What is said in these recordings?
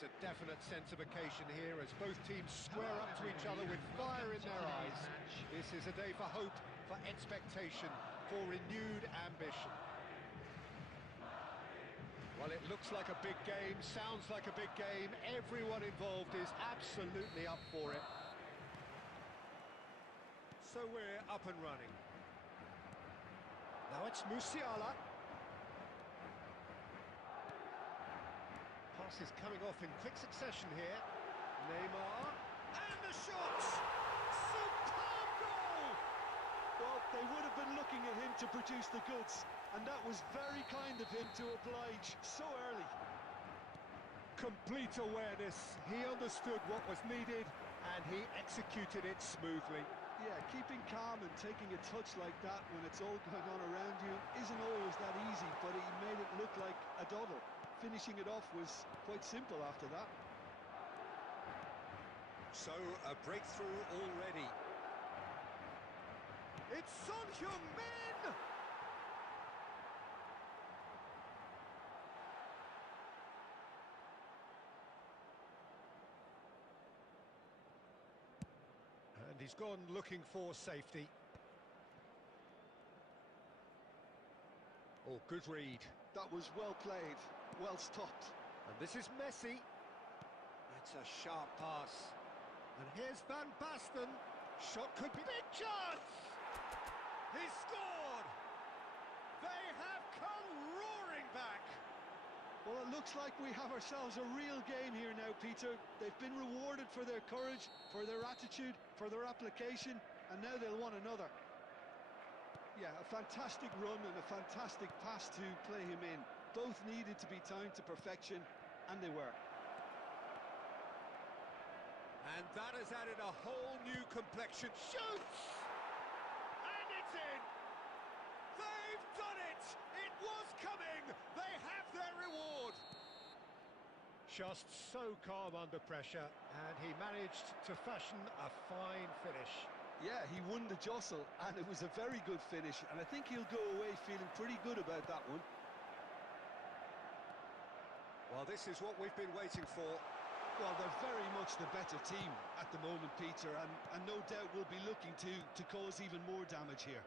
There's a definite sense of occasion here as both teams square up to each other with fire in their eyes. This is a day for hope, for expectation, for renewed ambition. Well, it looks like a big game, sounds like a big game. Everyone involved is absolutely up for it. So we're up and running. Now it's Musiala. Pass is coming off in quick succession here. Neymar, and the shot! Superb goal! Well, they would have been looking at him to produce the goods, and that was very kind of him to oblige so early. Complete awareness, he understood what was needed, and he executed it smoothly. Yeah, keeping calm and taking a touch like that when it's all going on around you isn't always that easy, but he made it look like a doddle. Finishing it off was quite simple after that. So, a breakthrough already. It's Son Heung-min! And he's gone looking for safety. Oh, good read. That was well played, well stopped. And this is Messi. That's a sharp pass. And here's Van Basten. Shot could be big chance! He's scored! They have come roaring back! Well, it looks like we have ourselves a real game here now, Peter. They've been rewarded for their courage, for their attitude, for their application, and now they'll want another. Yeah, a fantastic run and a fantastic pass to play him in. Both needed to be timed to perfection, and they were. And that has added a whole new complexion. Shoots! And it's in! They've done it! It was coming! They have their reward! Just so calm under pressure, and he managed to fashion a fine finish. Yeah, he won the jostle, and it was a very good finish, and I think he'll go away feeling pretty good about that one. Well, this is what we've been waiting for. Well, they're very much the better team at the moment, Peter, and no doubt will be looking to cause even more damage here.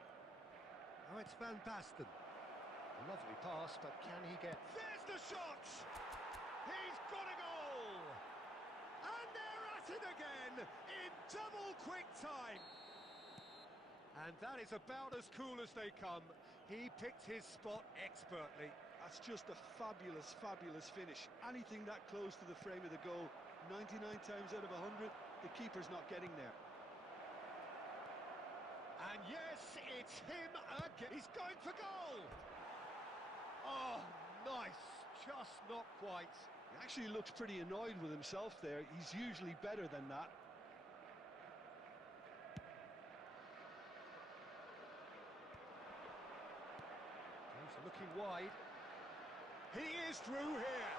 Oh, it's Van Basten. A lovely pass, but can he get... There's the shot! He's got a goal! And they're at it again, in double quick time! And that is about as cool as they come. He picked his spot expertly. That's just a fabulous, fabulous finish. Anything that close to the frame of the goal, 99 times out of 100, the keeper's not getting there. And yes, it's him again. He's going for goal! Oh, nice. Just not quite. He actually looks pretty annoyed with himself there. He's usually better than that. He's looking wide. He is through here!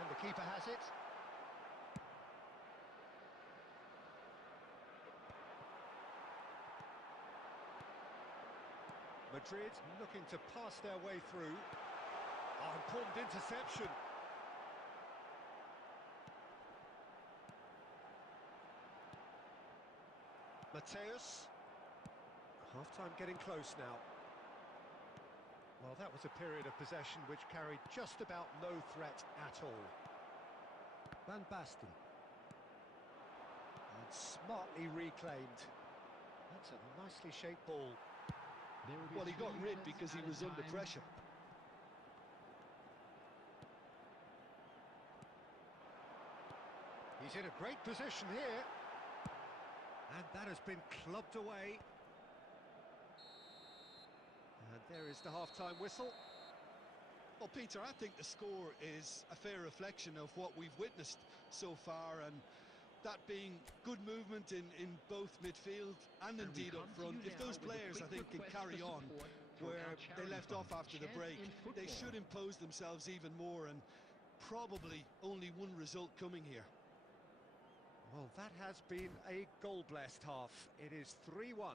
And the keeper has it. Madrid looking to pass their way through. Oh, important interception. Mateus. Half-time getting close now. Well, that was a period of possession which carried just about no threat at all. Van Basten. And smartly reclaimed. That's a nicely shaped ball. Well, he got rid because he was under pressure. He's in a great position here. And that has been clubbed away. And there is the half-time whistle. Well, Peter, I think the score is a fair reflection of what we've witnessed so far, and that being good movement in both midfield and indeed up front. If those players, I think, can carry on where they left off after the break, they should impose themselves even more, and probably only one result coming here. Well, that has been a goal-blessed half. It is 3-1.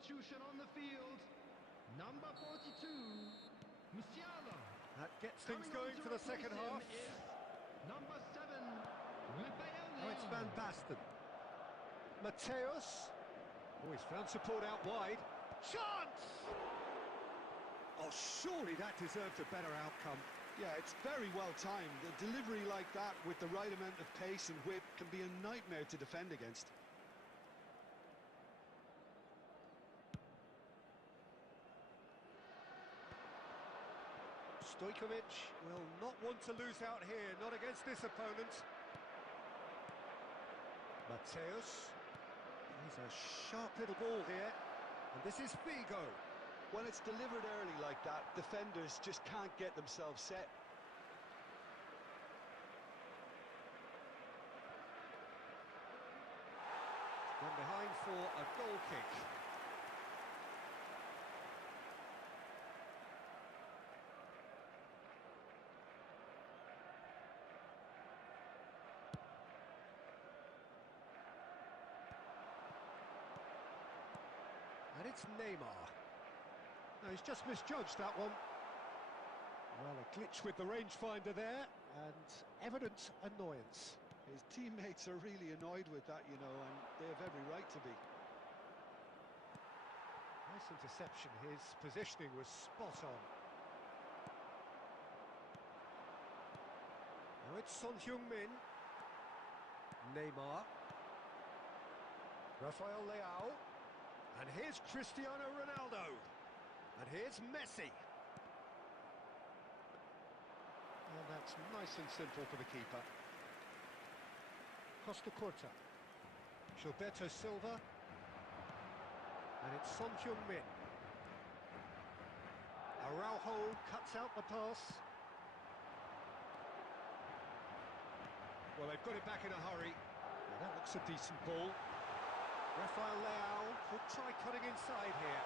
substitution on the field. Number 42, Musiala. That gets things going for the second half. Number 7, Now it's Van Basten. Mateus. Oh, he's found support out wide. Chance! Oh, surely that deserved a better outcome. Yeah, it's very well timed. A delivery like that with the right amount of pace and whip can be a nightmare to defend against. Stojkovic will not want to lose out here, not against this opponent. Mateus. He's a sharp little ball here. And this is Figo. When it's delivered early like that, defenders just can't get themselves set. Gone behind for a goal kick. And it's Neymar. No, he's just misjudged that one. Well, a glitch with the rangefinder there, and evident annoyance. His teammates are really annoyed with that, you know, and they have every right to be. Nice interception. His positioning was spot on. Now it's Son Heung-min. Neymar. Rafael Leao. And here's Cristiano Ronaldo. And here's Messi. And that's nice and simple for the keeper. Costa Curta. Gilberto Silva. And it's Son Heung-min. Araujo cuts out the pass. Well, they've got it back in a hurry. Well, that looks a decent ball. Rafael Leao could try cutting inside here.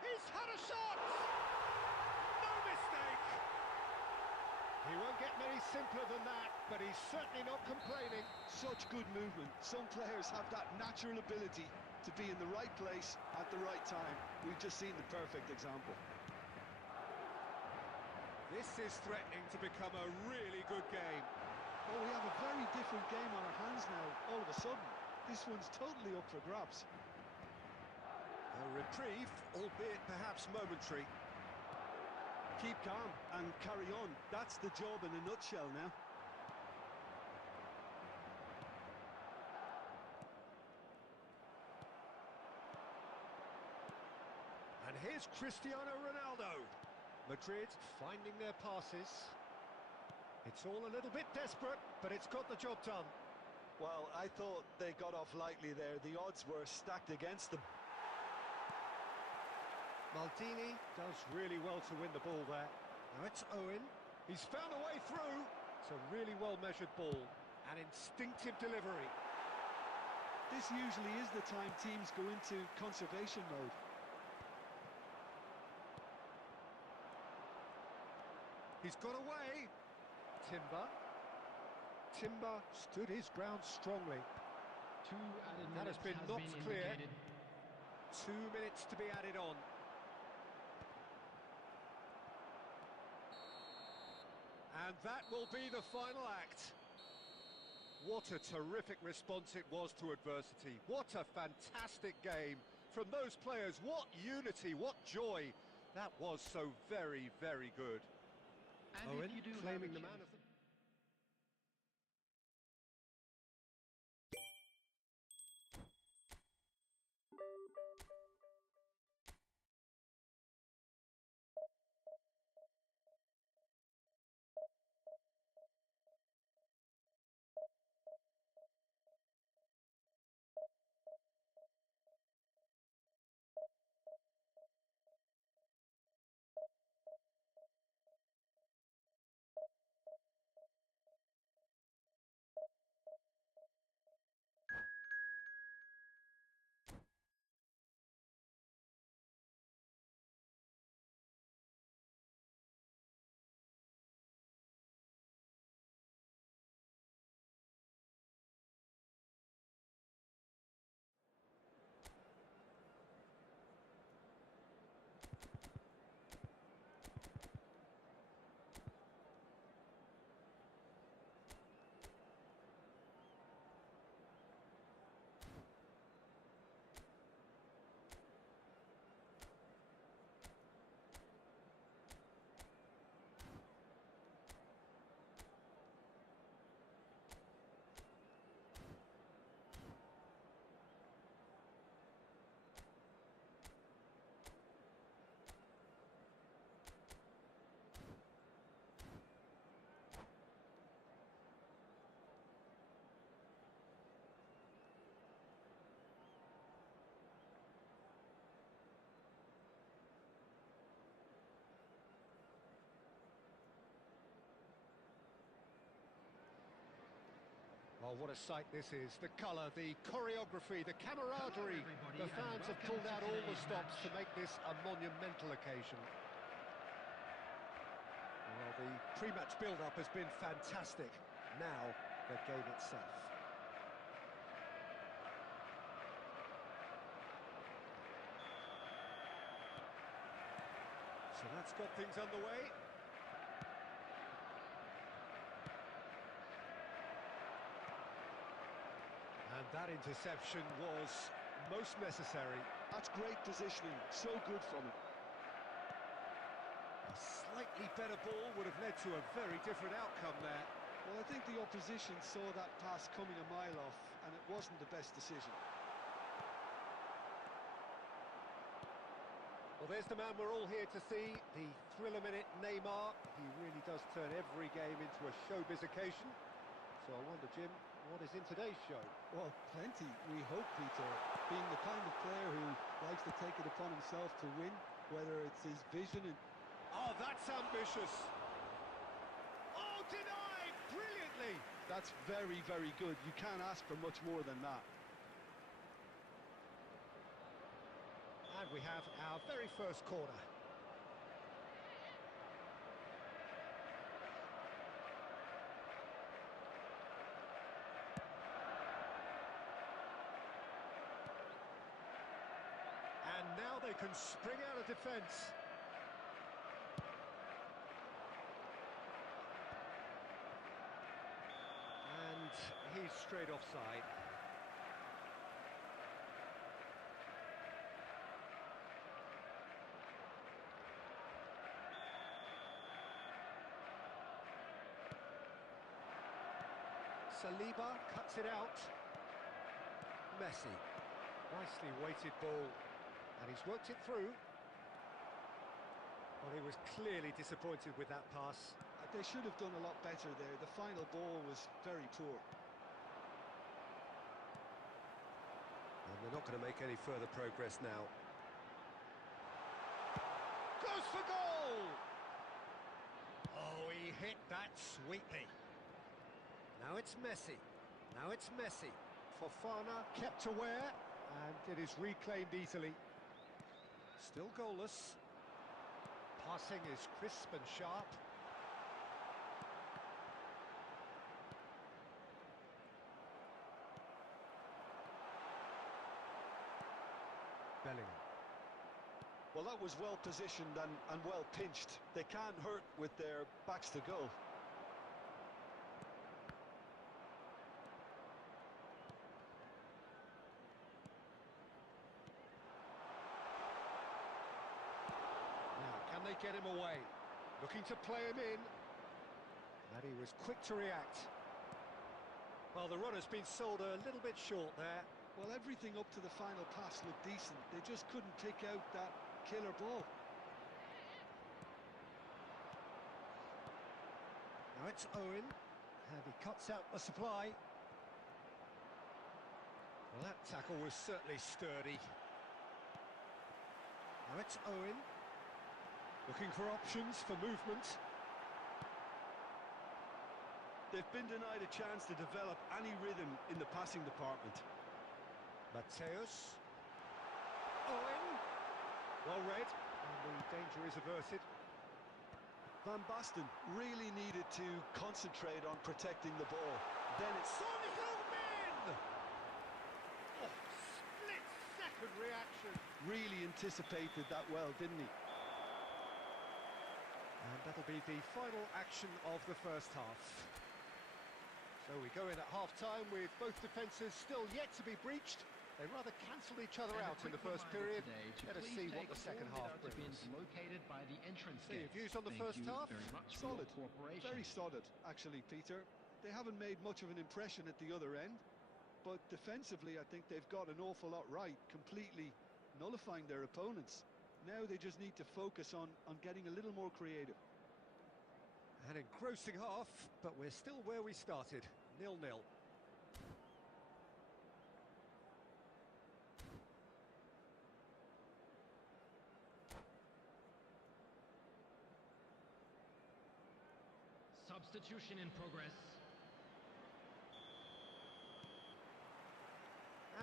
He's had a shot! No mistake! He won't get many simpler than that, but he's certainly not complaining. Such good movement. Some players have that natural ability to be in the right place at the right time. We've just seen the perfect example. This is threatening to become a really good game. Oh, we have a very different game on our hands now, all of a sudden. This one's totally up for grabs. A reprieve, albeit perhaps momentary. Keep calm and carry on. That's the job in a nutshell now. And here's Cristiano Ronaldo. Madrid finding their passes. It's all a little bit desperate, but it's got the job done. Well, I thought they got off lightly there. The odds were stacked against them. Maldini does really well to win the ball there. Now it's Owen. He's found a way through. It's a really well-measured ball. An instinctive delivery. This usually is the time teams go into conservation mode. He's got away. Timber stood his ground strongly. That has been knocked clear. 2 minutes to be added on. And that will be the final act. What a terrific response it was to adversity. What a fantastic game from those players. What unity, what joy. That was so very, very good. And Owen if you do claiming the man of the... Oh, what a sight this is. The colour, the choreography, the camaraderie. The fans have pulled out all the stops to make this a monumental occasion. Well, the pre-match build-up has been fantastic. Now, the game itself. So that's got things underway. And that interception was most necessary. That's great positioning, so good from him. A slightly better ball would have led to a very different outcome there. Well, I think the opposition saw that pass coming a mile off, and it wasn't the best decision. Well, there's the man we're all here to see, the thriller-minute Neymar. He really does turn every game into a showbiz occasion. So I wonder, Jim, what is in today's show? Well, plenty, we hope, Peter. Being the kind of player who likes to take it upon himself to win, whether it's his vision and... Oh, that's ambitious. Oh, denied brilliantly. That's very, very good. You can't ask for much more than that. And we have our very first corner. And now they can spring out of defence. And he's straight offside. Saliba cuts it out. Messi. Nicely weighted ball. And he's worked it through. Well, he was clearly disappointed with that pass. They should have done a lot better there. The final ball was very poor. And they're not going to make any further progress now. Goes for goal! Oh, he hit that sweetly. Now it's Messi. Now it's Messi. Fofana kept aware, and it is reclaimed easily. Still goalless. Passing is crisp and sharp. Bellingham. Well, that was well positioned and well pinched. They can't hurt with their backs to goal. Can they get him away? Looking to play him in. And he was quick to react. Well, the runner's been sold a little bit short there. Well, everything up to the final pass looked decent. They just couldn't pick out that killer ball. Now it's Owen. And he cuts out the supply. Well, that tackle was certainly sturdy. Now it's Owen. Looking for options for movement. They've been denied a chance to develop any rhythm in the passing department. Mateus. Owen. Well read. And the danger is averted. Van Basten really needed to concentrate on protecting the ball. Then it's... Son Heung-min! Oh, split-second reaction. Really anticipated that well, didn't he? And that'll be the final action of the first half. So we go in at half-time with both defences still yet to be breached. They rather cancelled each other out in the first period. Let us see what the second half brings. Located by the entrance So your views on the first half? Solid. Very solid, actually, Peter. They haven't made much of an impression at the other end. But defensively, I think they've got an awful lot right, completely nullifying their opponents. Now they just need to focus on getting a little more creative. An engrossing half, but we're still where we started, 0-0. Substitution in progress.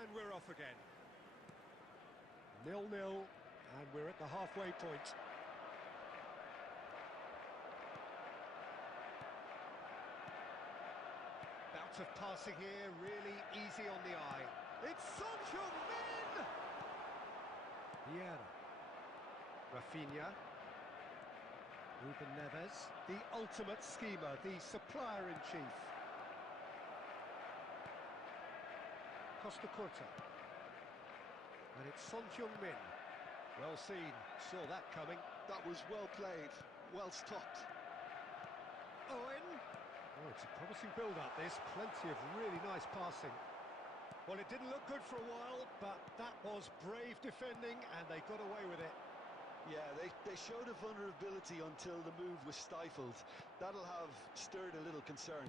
And we're off again. 0-0, and we're at the halfway point. Bout of passing here, really easy on the eye. It's Son Heung-min! Vieira. Rafinha. Ruben Neves, the ultimate schemer, the supplier-in-chief. Costa Curta. And it's Son Heung-min. Well seen, saw that coming. That was well played, well stopped. Owen. Oh, it's a promising build-up, this. Plenty of really nice passing. Well, it didn't look good for a while, but that was brave defending, and they got away with it. Yeah, they showed a vulnerability until the move was stifled. That'll have stirred a little concern.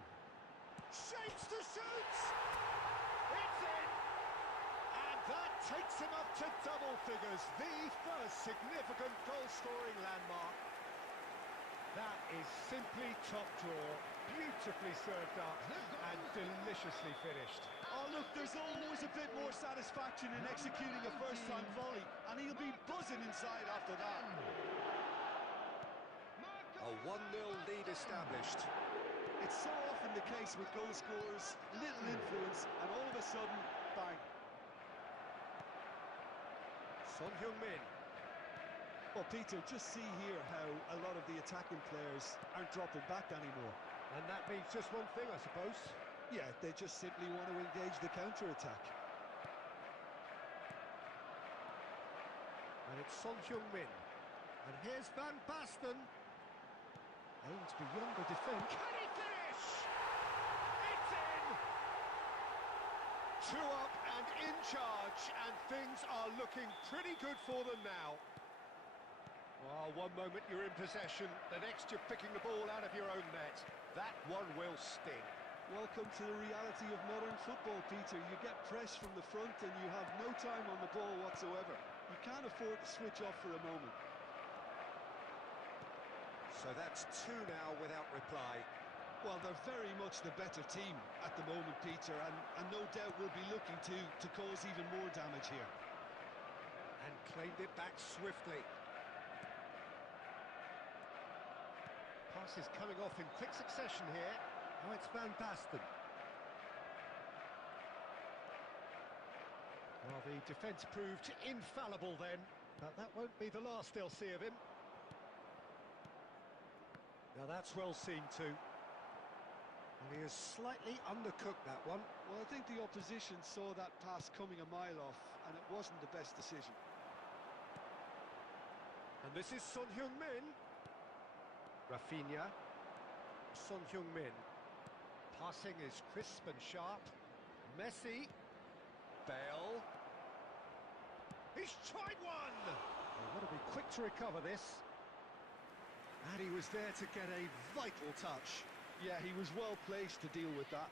Shapes to shoot! It's in! And that takes him up to double figures, the first significant goal-scoring landmark. That is simply top draw, beautifully served up and deliciously finished. Oh look, there's always a bit more satisfaction in executing a first-time volley, and he'll be buzzing inside after that. A 1-0 lead established. It's so often the case with goal scorers, little influence, and all of a sudden, bang. Son Heung-min. Well, Peter, just see here how a lot of the attacking players aren't dropping back anymore. And that means just one thing, I suppose. Yeah, they just simply want to engage the counter-attack. And it's Son Heung-min. And here's Van Basten. Aims beyond the defence. Can he finish? It's in! 2 up and in charge, and things are looking pretty good for them now. Oh, one moment you're in possession, the next you're picking the ball out of your own net. That one will sting. Welcome to the reality of modern football, Peter. You get pressed from the front and you have no time on the ball whatsoever. You can't afford to switch off for a moment. So that's 2 now without reply. Well, they're very much the better team at the moment, Peter, and no doubt will be looking to cause even more damage here. And claimed it back swiftly. Passes coming off in quick succession here. Now it's Van Basten. Well, the defence proved infallible then, but that won't be the last they'll see of him. Now that's well seen too. And he has slightly undercooked that one. Well, I think the opposition saw that pass coming a mile off, and it wasn't the best decision. And this is Son Heung-min. Rafinha. Son Heung-min. Passing is crisp and sharp. Messi. Bale. He's tried one! They've got to be quick to recover this. And he was there to get a vital touch. Yeah, he was well placed to deal with that.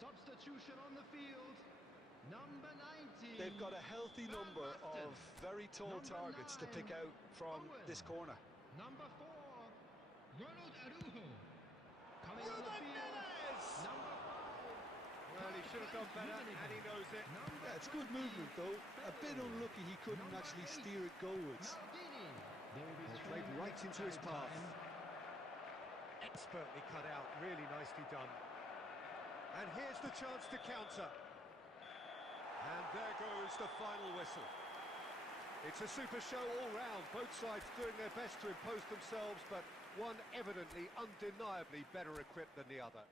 Substitution on the field. Number 90. They've got a healthy number of very tall targets to pick out from this corner. Number 4. Ronald Araujo. Coming on the Ruben field. Neves! Number 5. Well, he should have done better, and he knows it. Yeah, it's good movement though. A bit unlucky he couldn't actually steer it goalwards. Maldini. Well, played right into his path. Expertly cut out, really nicely done. And here's the chance to counter. And there goes the final whistle. It's a super show all round, both sides doing their best to impose themselves, but one evidently, undeniably better equipped than the other.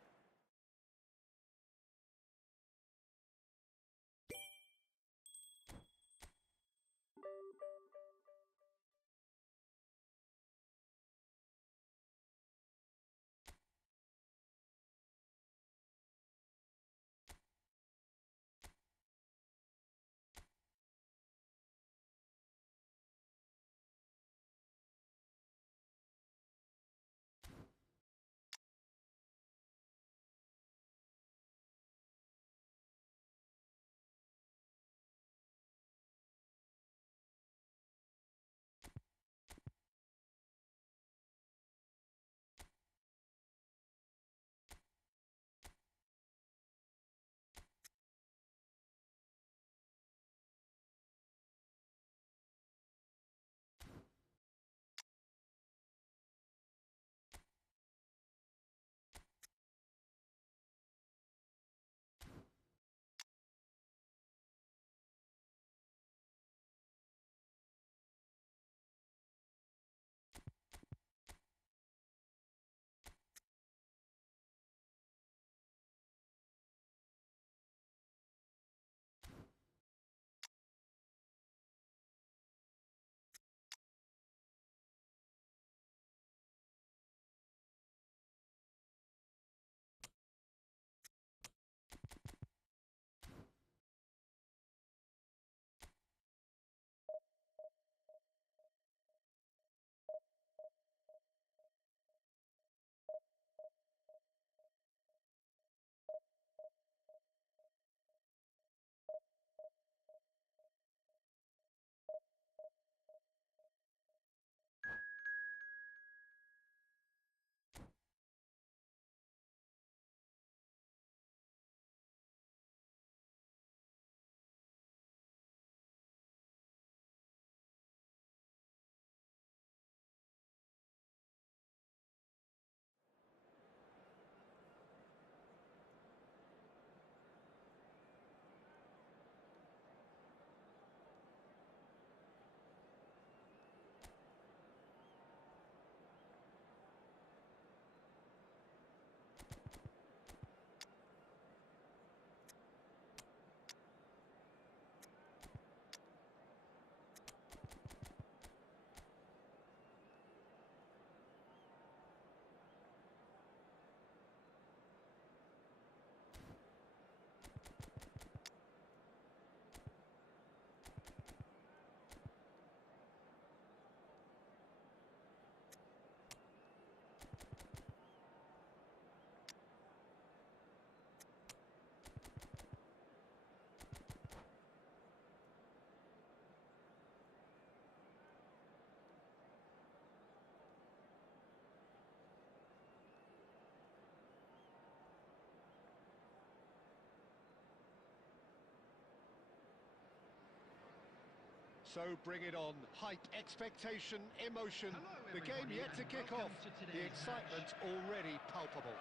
So bring it on. Hype, expectation, emotion. Hello, The game everybody, yet to and kick welcome off. to The today's excitement already palpable.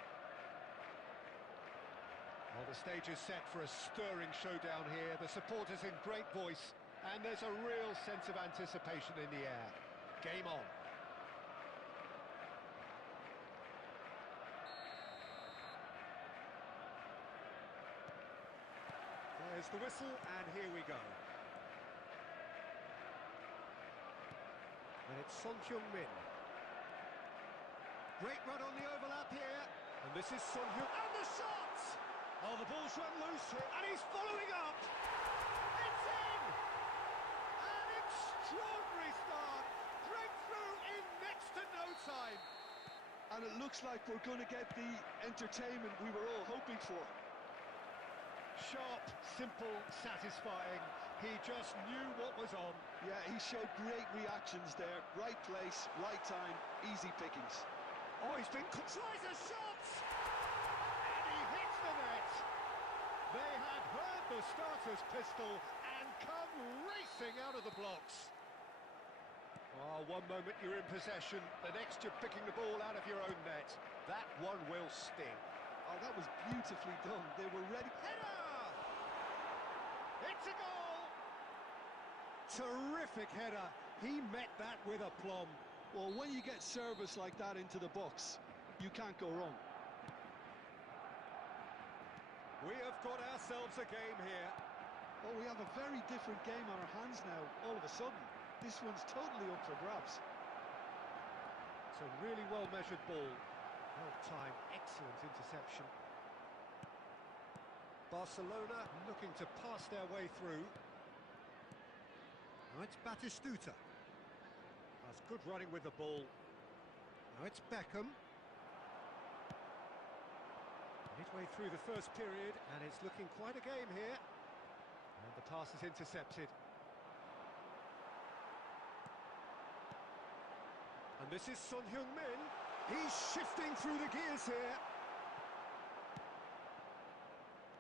Well, the stage is set for a stirring showdown here. The supporters in great voice, and there's a real sense of anticipation in the air. Game on. There's the whistle, and here we go. And it's Son Heung-min. Great run on the overlap here. And this is Son Heung... And the shot! Oh, the ball's run loose here. And he's following up. It's in! An extraordinary start. Breakthrough in next to no time. And it looks like we're going to get the entertainment we were all hoping for. Sharp, simple, satisfying. He just knew what was on. Yeah, he showed great reactions there. Right place, right time, easy pickings. Oh, he's been... Tries a shot! And he hits the net. They had heard the starter's pistol and come racing out of the blocks. Oh, one moment you're in possession, the next you're picking the ball out of your own net. That one will sting. Oh, that was beautifully done. They were ready. Header! It's a goal! Terrific header. He met that with aplomb. Well, when you get service like that into the box, you can't go wrong. We have got ourselves a game here. Oh, we have a very different game on our hands now, all of a sudden. This one's totally up for grabs. It's a really well-measured ball. Well-timed, excellent interception. Barcelona looking to pass their way through. Now it's Batistuta. That's good running with the ball. Now it's Beckham. Midway through the first period, and it's looking quite a game here. And the pass is intercepted. And this is Son Heung-min. He's shifting through the gears here.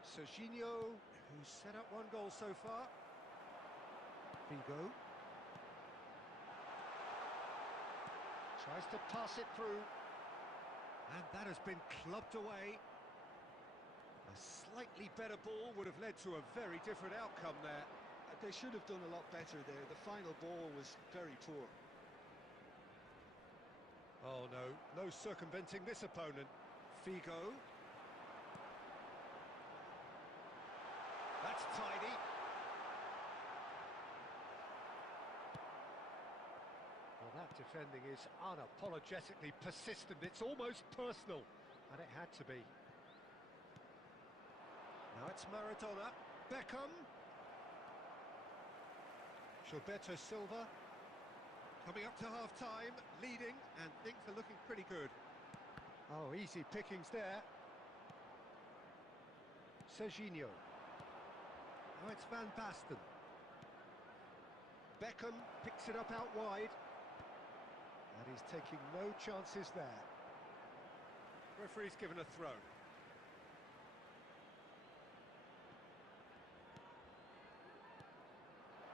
Serginho, who's set up one goal so far. Figo. Tries to pass it through. And that has been clubbed away. A slightly better ball would have led to a very different outcome there. They should have done a lot better there. The final ball was very poor. Oh no, no circumventing this opponent. Figo. That's tidy. Well, that defending is unapologetically persistent. It's almost personal, and it had to be. Now it's Maradona. Beckham. Gilberto Silva. Coming up to half-time, leading, and things are looking pretty good. Oh, easy pickings there. Serginho. Now it's Van Basten. Beckham picks it up out wide. And he's taking no chances there. Referee's given a throw.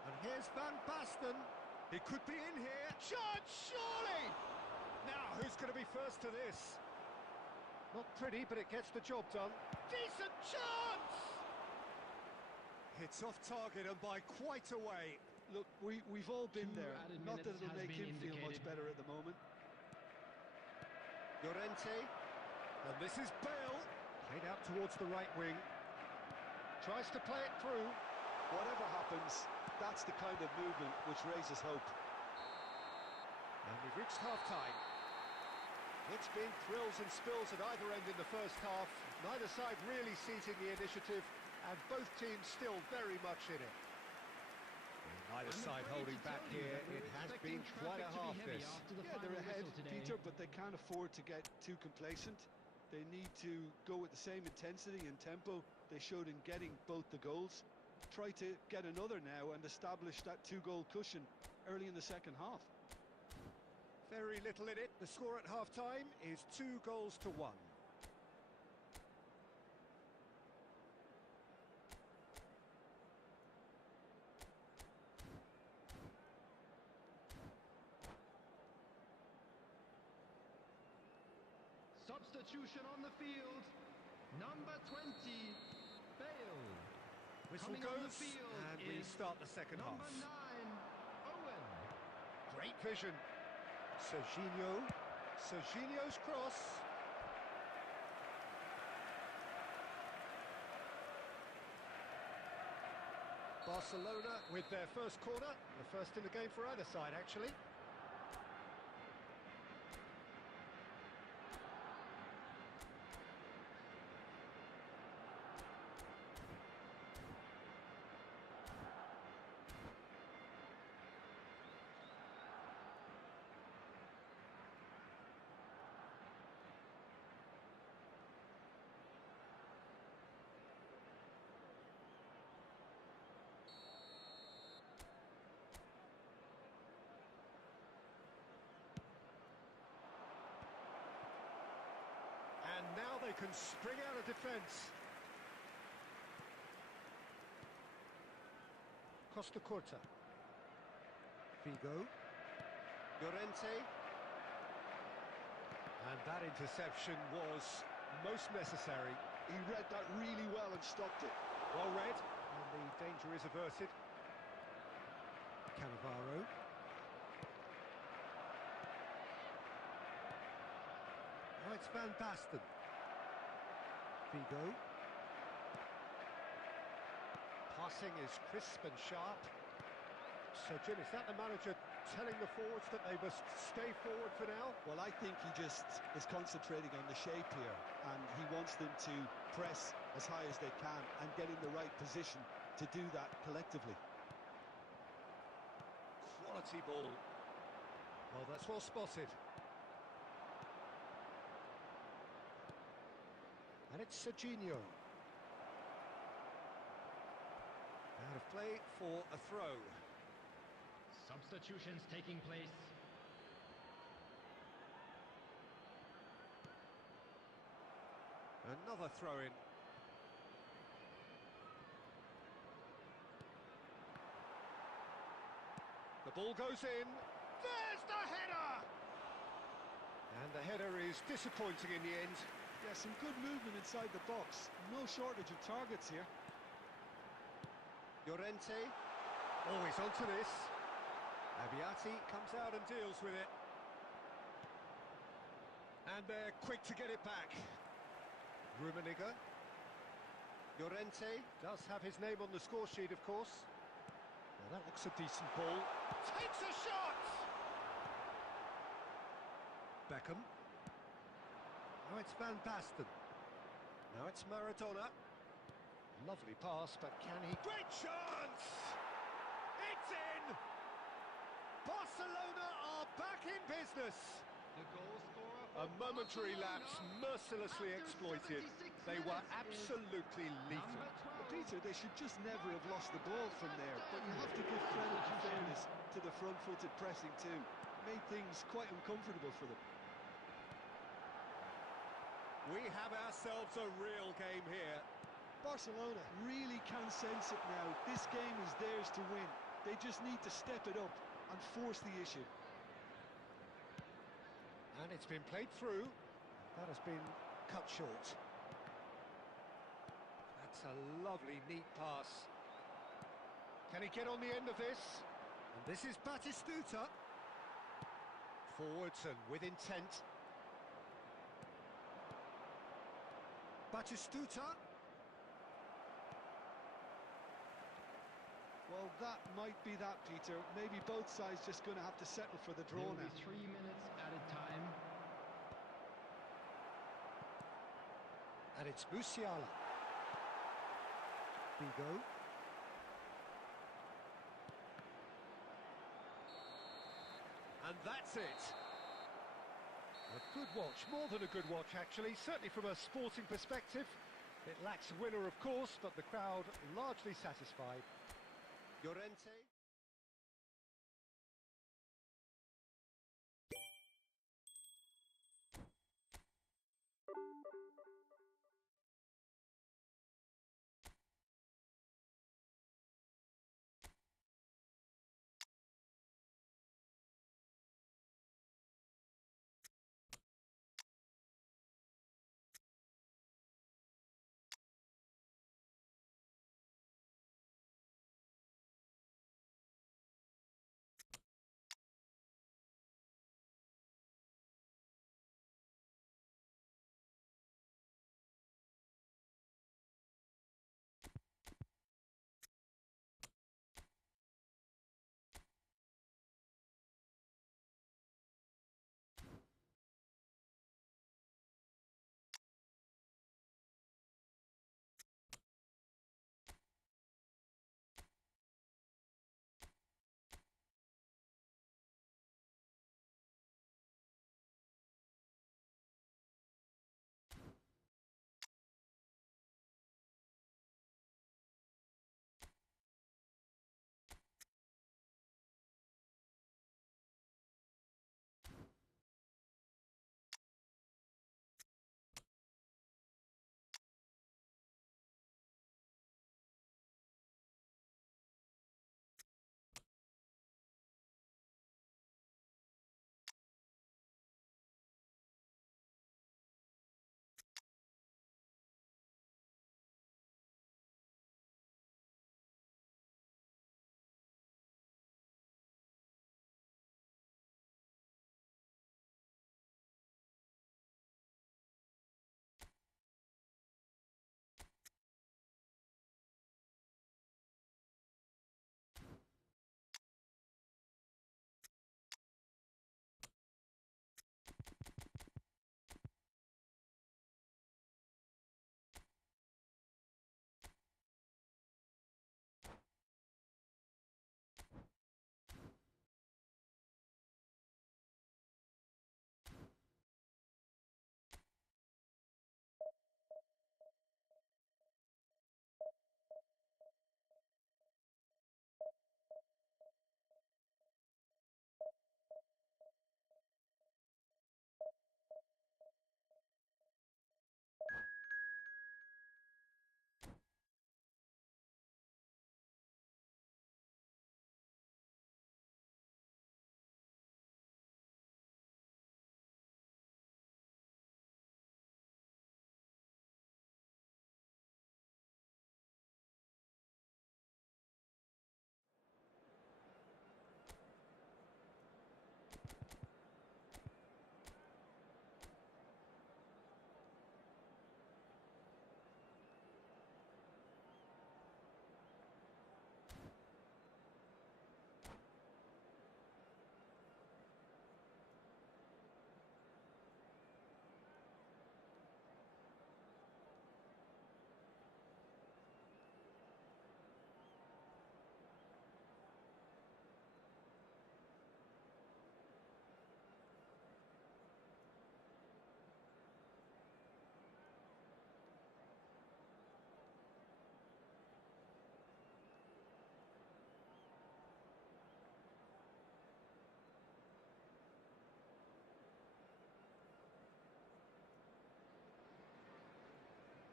And here's Van Basten. He could be in here. Shot, surely! Now, who's going to be first to this? Not pretty, but it gets the job done. Decent chance! Hits off target and by quite a way. Look, we've all been 2 there. added Not that minutes it'll has make been him feel much indicated. better at the moment. Llorente. And this is Bale. Played out towards the right wing. Tries to play it through. Whatever happens, that's the kind of movement which raises hope. And we've reached half-time. It's been thrills and spills at either end in the first half. Neither side really seizing the initiative, and both teams still very much in it. Neither side holding back here. It has been quite a half this. Yeah, they're ahead, Peter, but they can't afford to get too complacent. They need to go with the same intensity and tempo they showed in getting both the goals. Try to get another now and establish that 2-goal cushion early in the second half. Very little in it. The score at half-time is 2-1. Substitution on the field. Number 20, Bale. Whistle Coming on the goes, field and we is start the second half. number 9, Owen. Great vision. Serginho's cross. Barcelona with their first corner, the first in the game for either side, actually. And now they can spring out of defence. Costa Curta. Figo. Llorente. And that interception was most necessary. He read that really well and stopped it. Well read, and the danger is averted. Cannavaro. Now it's Van Basten. Figo. Passing is crisp and sharp. So, Jim, is that the manager telling the forwards that they must stay forward for now? Well, I think he just is concentrating on the shape here, and he wants them to press as high as they can and get in the right position to do that collectively. Quality ball. Well, that's well spotted. And it's Serginho. Out of play for a throw. Substitutions taking place. Another throw-in. The ball goes in. There's the header! And the header is disappointing in the end. Yeah, some good movement inside the box. No shortage of targets here. Llorente. Always onto this. Abiati comes out and deals with it. And they're quick to get it back. Rummenigge. Llorente does have his name on the score sheet, of course. Well, that looks a decent ball. Takes a shot! Beckham. Now it's Van Basten. Now it's Maradona. Lovely pass, but can he... Great chance! It's in! Barcelona are back in business. The goal scorer A for momentary Barcelona lapse mercilessly after exploited. 76 They were minutes is absolutely lethal. number 12. Peter, they should just never have lost the ball from there, but you have to give credit and fairness to the front-footed pressing too. Made things quite uncomfortable for them. We have ourselves a real game here. Barcelona really can sense it now. This game is theirs to win. They just need to step it up and force the issue. And it's been played through. That has been cut short. That's a lovely, neat pass. Can he get on the end of this? And this is Batistuta. Forwards and with intent. Batistuta. Well, that might be that, Peter. Maybe both sides just going to have to settle for the draw There will now. be 3 minutes added time. And it's Musiala. Figo. And that's it. A good watch, more than a good watch actually, certainly from a sporting perspective. It lacks a winner of course, but the crowd largely satisfied. Llorente.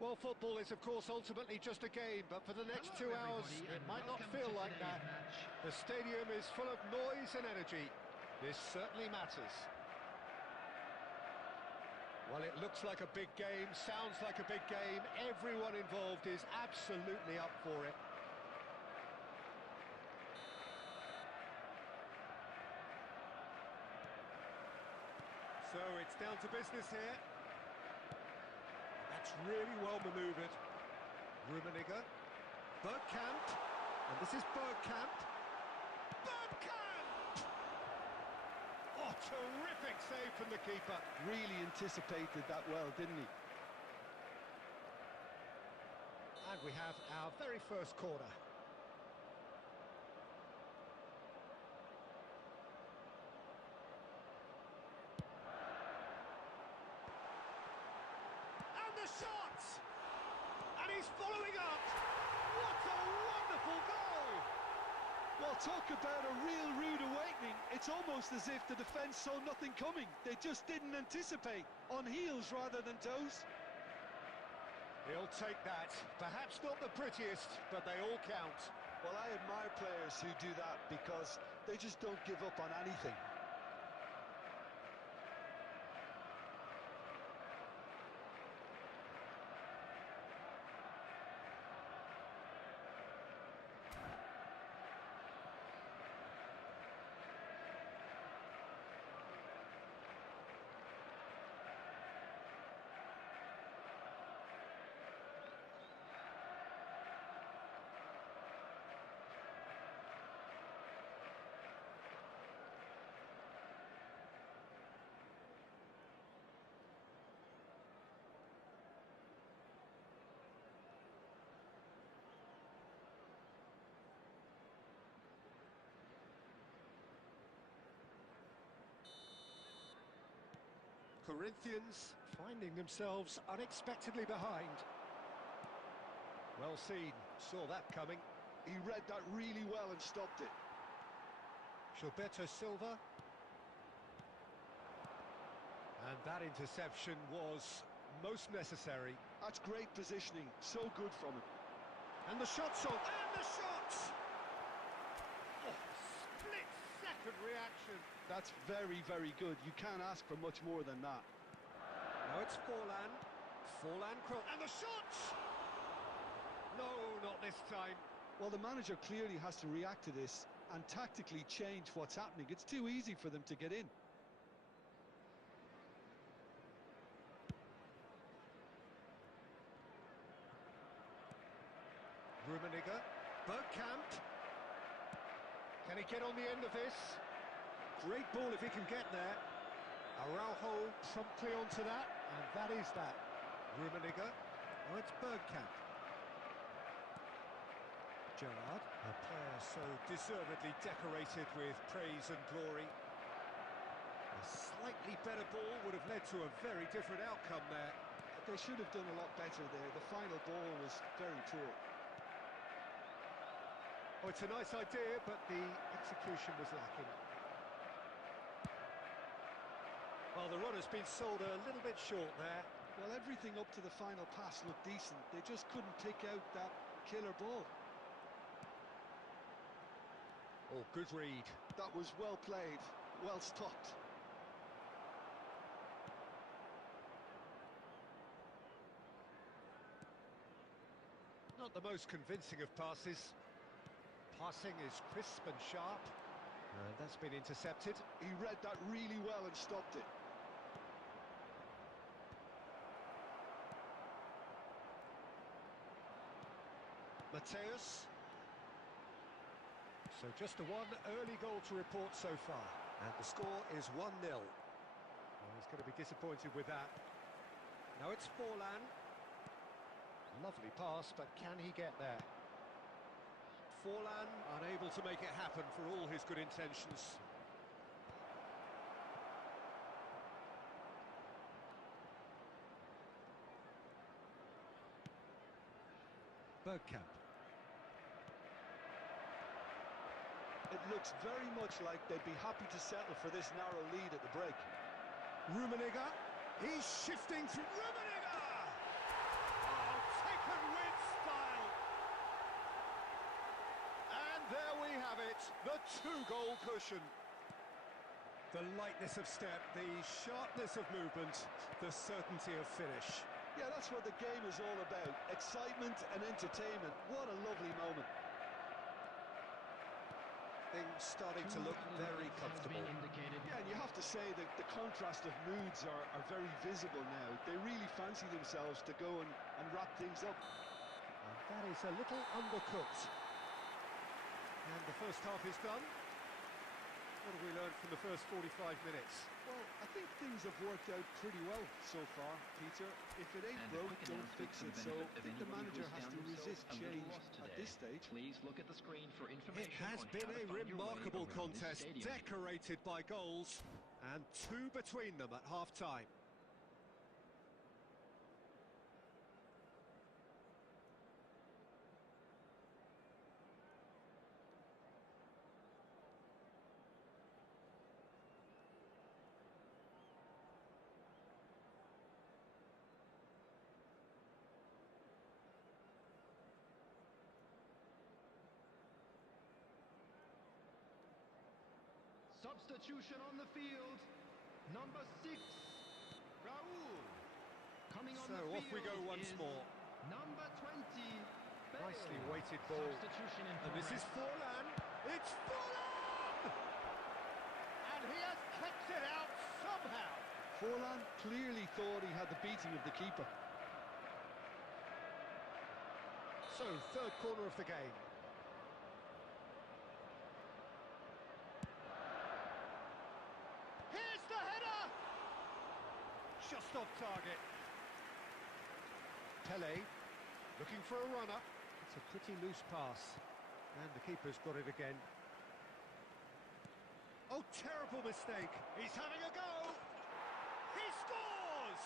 Well, football is, of course, ultimately just a game, but for the next 2 hours, it might not feel like that. The stadium is full of noise and energy. This certainly matters. Well, it looks like a big game, sounds like a big game. Everyone involved is absolutely up for it. So it's down to business here. That's really well manoeuvred. Rummenigge. Bergkamp. And this is Bergkamp. Bergkamp! Oh, terrific save from the keeper. Really anticipated that well, didn't he? And we have our very first corner. The shots! And he's following up! What a wonderful goal! Well, talk about a real rude awakening. It's almost as if the defence saw nothing coming. They just didn't anticipate. On heels rather than toes. He'll take that. Perhaps not the prettiest, but they all count. Well, I admire players who do that because they just don't give up on anything. Corinthians finding themselves unexpectedly behind. Well seen, saw that coming. He read that really well and stopped it. Gilberto Silva. And that interception was most necessary. That's great positioning, so good from him. And the shot's on, and the shots! Oh, split-second reaction. That's very, very good. You can't ask for much more than that. Now it's Forlan. And the shots! No, not this time. Well, the manager clearly has to react to this and tactically change what's happening. It's too easy for them to get in. Rummenigge. Bergkamp. Can he get on the end of this? Great ball if he can get there. Araujo promptly onto that, and that is that. Rummenigge. Oh, it's Bergkamp. Gerrard, a player so deservedly decorated with praise and glory. A slightly better ball would have led to a very different outcome there. They should have done a lot better there. The final ball was very poor. Oh, it's a nice idea, but the execution was lacking. Well, the run has been sold a little bit short there. Well, everything up to the final pass looked decent. They just couldn't pick out that killer ball. Oh, good read. That was well played, well stopped. Not the most convincing of passes. Passing is crisp and sharp. And that's been intercepted. He read that really well and stopped it. Mateus. So just the one early goal to report so far. And the score is 1-0. Well, he's going to be disappointed with that. Now it's Forlan. Lovely pass, but can he get there? Forlan unable to make it happen for all his good intentions. Bergkamp. It looks very much like they'd be happy to settle for this narrow lead at the break. Rummenigge. He's shifting through. Rummenigge! Oh, The two-goal cushion. The lightness of step, the sharpness of movement, the certainty of finish. Yeah, that's what the game is all about. Excitement and entertainment. What a lovely moment. Things starting to look very comfortable. Yeah, and you have to say that the contrast of moods are very visible now. They really fancy themselves to go and wrap things up. And that is a little undercooked. And the first half is done. What have we learned from the first 45 minutes? Well, I think things have worked out pretty well so far, Peter. If it ain't broke, don't fix it. So I think the manager has to resist change at this stage. Please look at the screen for information. It has been a remarkable contest, decorated by goals, and two between them at half-time. Substitution on the field. Number 6, Raul. Coming on So the field off we go once is more. Number 20, Bale. Nicely weighted ball. Substitution in And this is progress. Forlan. It's Forlan! And he has kept it out somehow. Forlan clearly thought he had the beating of the keeper. So, third corner of the game. Here's the header! Just off target. Pele, looking for a runner. It's a pretty loose pass. And the keeper's got it again. Oh, terrible mistake. He's having a go. He scores!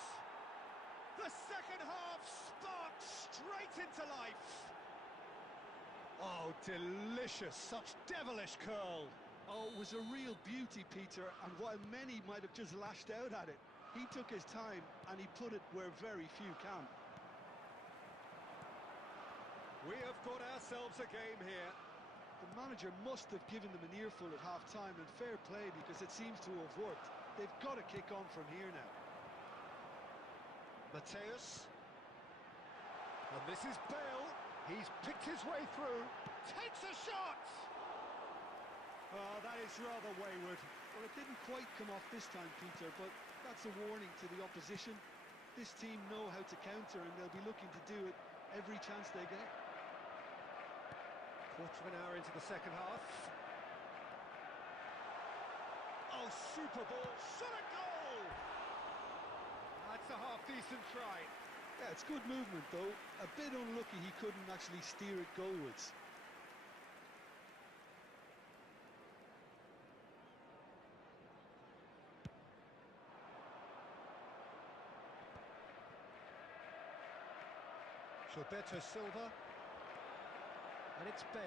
The second half sparks straight into life. Oh, delicious. Such devilish curl. Oh, it was a real beauty, Peter, and while many might have just lashed out at it, he took his time and he put it where very few can. We have got ourselves a game here. The manager must have given them an earful at half-time, and fair play because it seems to have worked. They've got to kick on from here now. Mateus. And this is Bale. He's picked his way through. Takes a shot! Oh, that is rather wayward. Well, it didn't quite come off this time, Peter, but that's a warning to the opposition. This team know how to counter, and they'll be looking to do it every chance they get. Quarter of an hour into the second half. Oh, super ball. Shot a goal! That's a half-decent try. Yeah, it's good movement, though. A bit unlucky he couldn't actually steer it goalwards. Gilberto Silva. And it's Bale.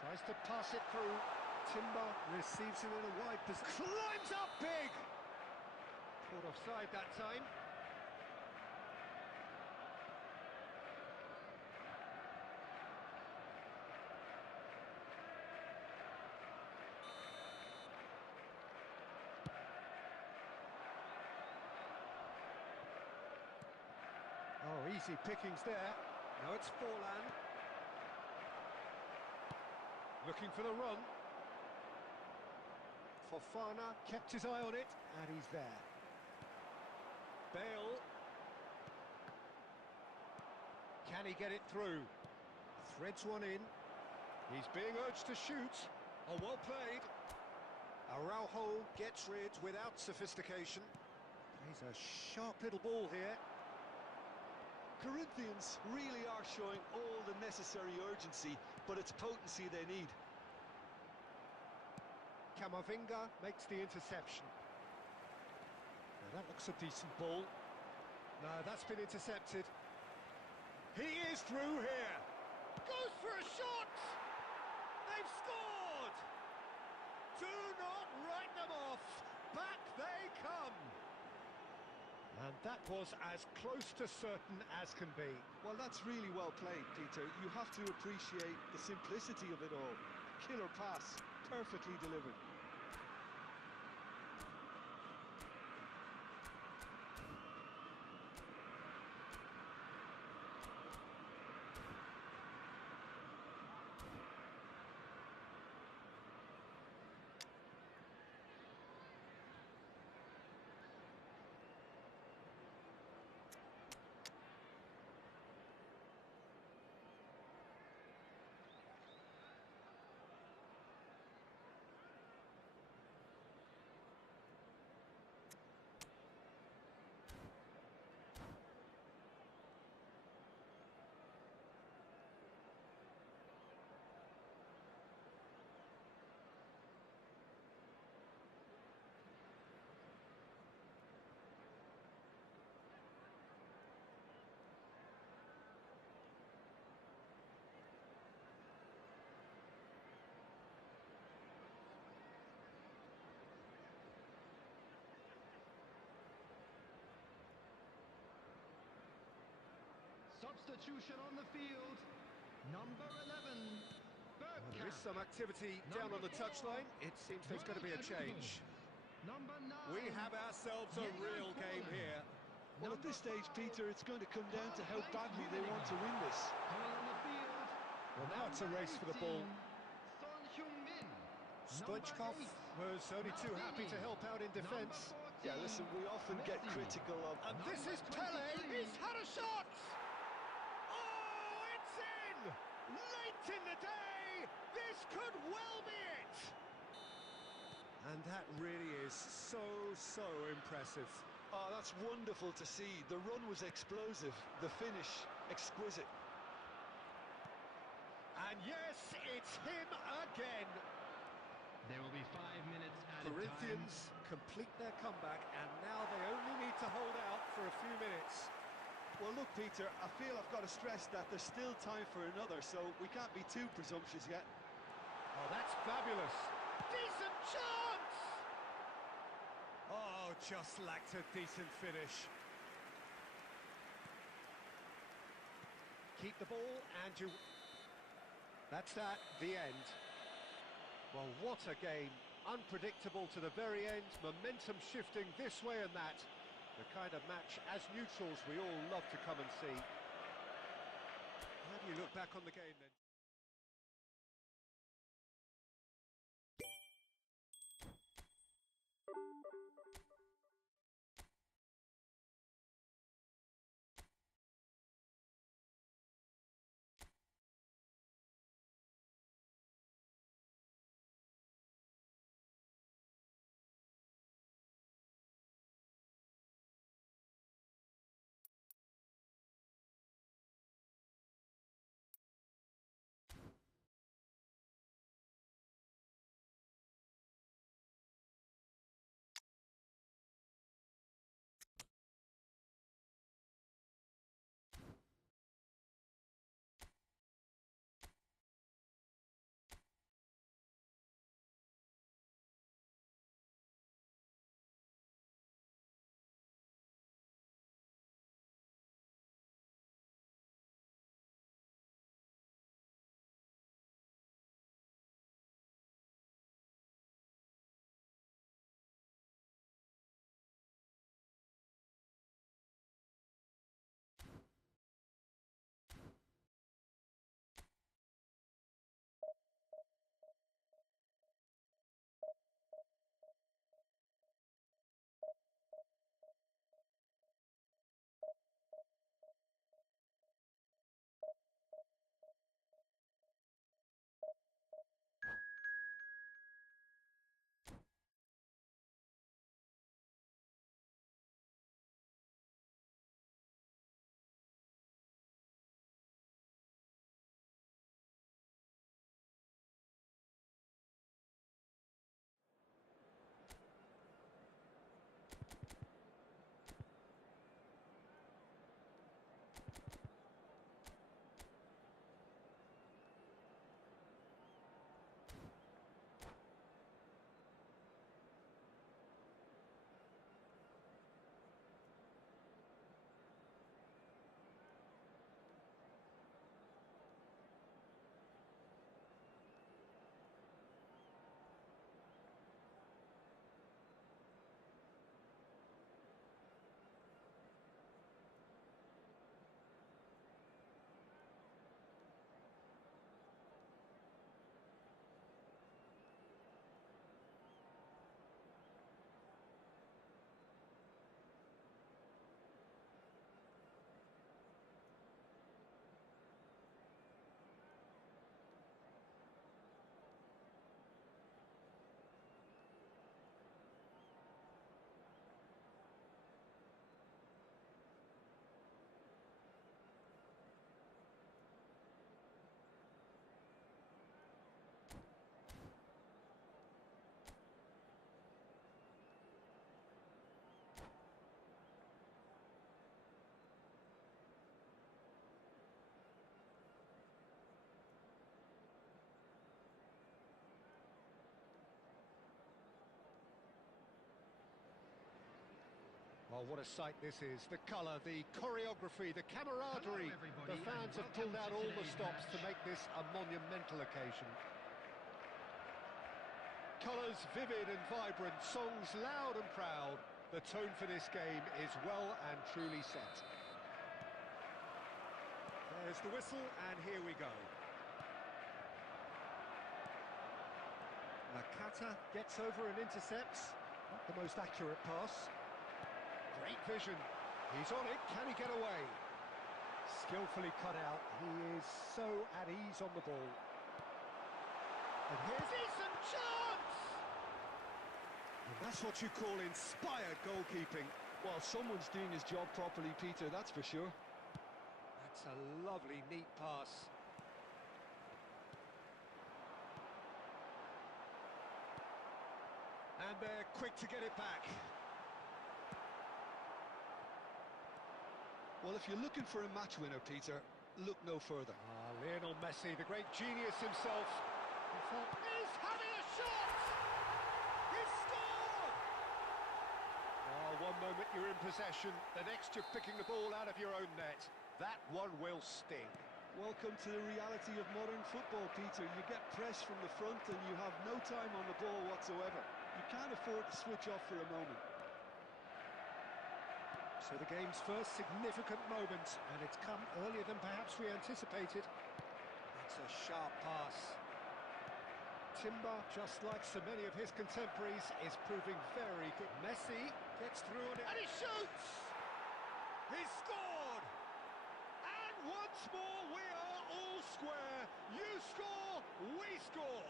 Tries to pass it through. Timber receives it in a wide position. Climbs up big! Caught offside that time. Oh, easy pickings there. Now it's Forlan. Looking for the run. Fofana kept his eye on it, and he's there. Bale. Can he get it through? Threads one in. He's being urged to shoot. Oh, well played. Araujo gets rid without sophistication. Plays a sharp little ball here. Corinthians really are showing all the necessary urgency, but it's potency they need. Camavinga makes the interception. Now that looks a decent ball. No, that's been intercepted. He is through here. Goes for a shot! They've scored! Do not write them off. Back they come. And that was as close to certain as can be. Well, that's really well played, Peter. You have to appreciate the simplicity of it all. Killer pass, perfectly delivered. Substitution on the field. Number 11. Well, there is some activity down on the touchline. It seems there's going to be a change. Number 9. We have ourselves a real game here. Well, at this stage, Peter, it's going to come down to how badly they want to win this. Coming on the field. Well, now it's a race for the ball. Son Heung-min. Stoichkov was only too happy to help out in defence. Yeah, listen, we often get critical of... And this is Pele. He's had a shot. Oh, it's in. Late in the day. This could well be it. And that really is so impressive. Oh, that's wonderful to see. The run was explosive, the finish exquisite. And yes, it's him again. There will be 5 minutes added Corinthians complete their comeback, and now they only need to hold out for a few minutes. Well, look, Peter, I feel I've got to stress that there's still time for another, so we can't be too presumptuous yet. Oh, that's fabulous. Decent chance! Oh, just lacked a decent finish. Keep the ball and you... That's that, the end. Well, what a game. Unpredictable to the very end, momentum shifting this way and that. The kind of match, as neutrals, we all love to come and see. How do you look back on the game then? Oh, what a sight this is. The colour, the choreography, the camaraderie. The fans have pulled out all the stops to make this a monumental occasion. Colours vivid and vibrant, songs loud and proud. The tone for this game is well and truly set. There's the whistle, and here we go. Nakata gets over and intercepts. Not the most accurate pass. Great vision. He's on it. Can he get away? Skillfully cut out. He is so at ease on the ball. And here's decent chance! And that's what you call inspired goalkeeping. Well, someone's doing his job properly, Peter, that's for sure. That's a lovely, neat pass. And they're quick to get it back. Well, if you're looking for a match winner, Peter, look no further. Lionel Messi, the great genius himself. He's having a shot! He's scored! One moment you're in possession, the next you're picking the ball out of your own net. That one will sting. Welcome to the reality of modern football, Peter. You get pressed from the front and you have no time on the ball whatsoever. You can't afford to switch off for a moment. So the game's first significant moment, and it's come earlier than perhaps we anticipated. That's a sharp pass. Timber, just like so many of his contemporaries, is proving very good. Messi gets through on it, and he shoots! He's scored! And once more we are all square. You score, we score!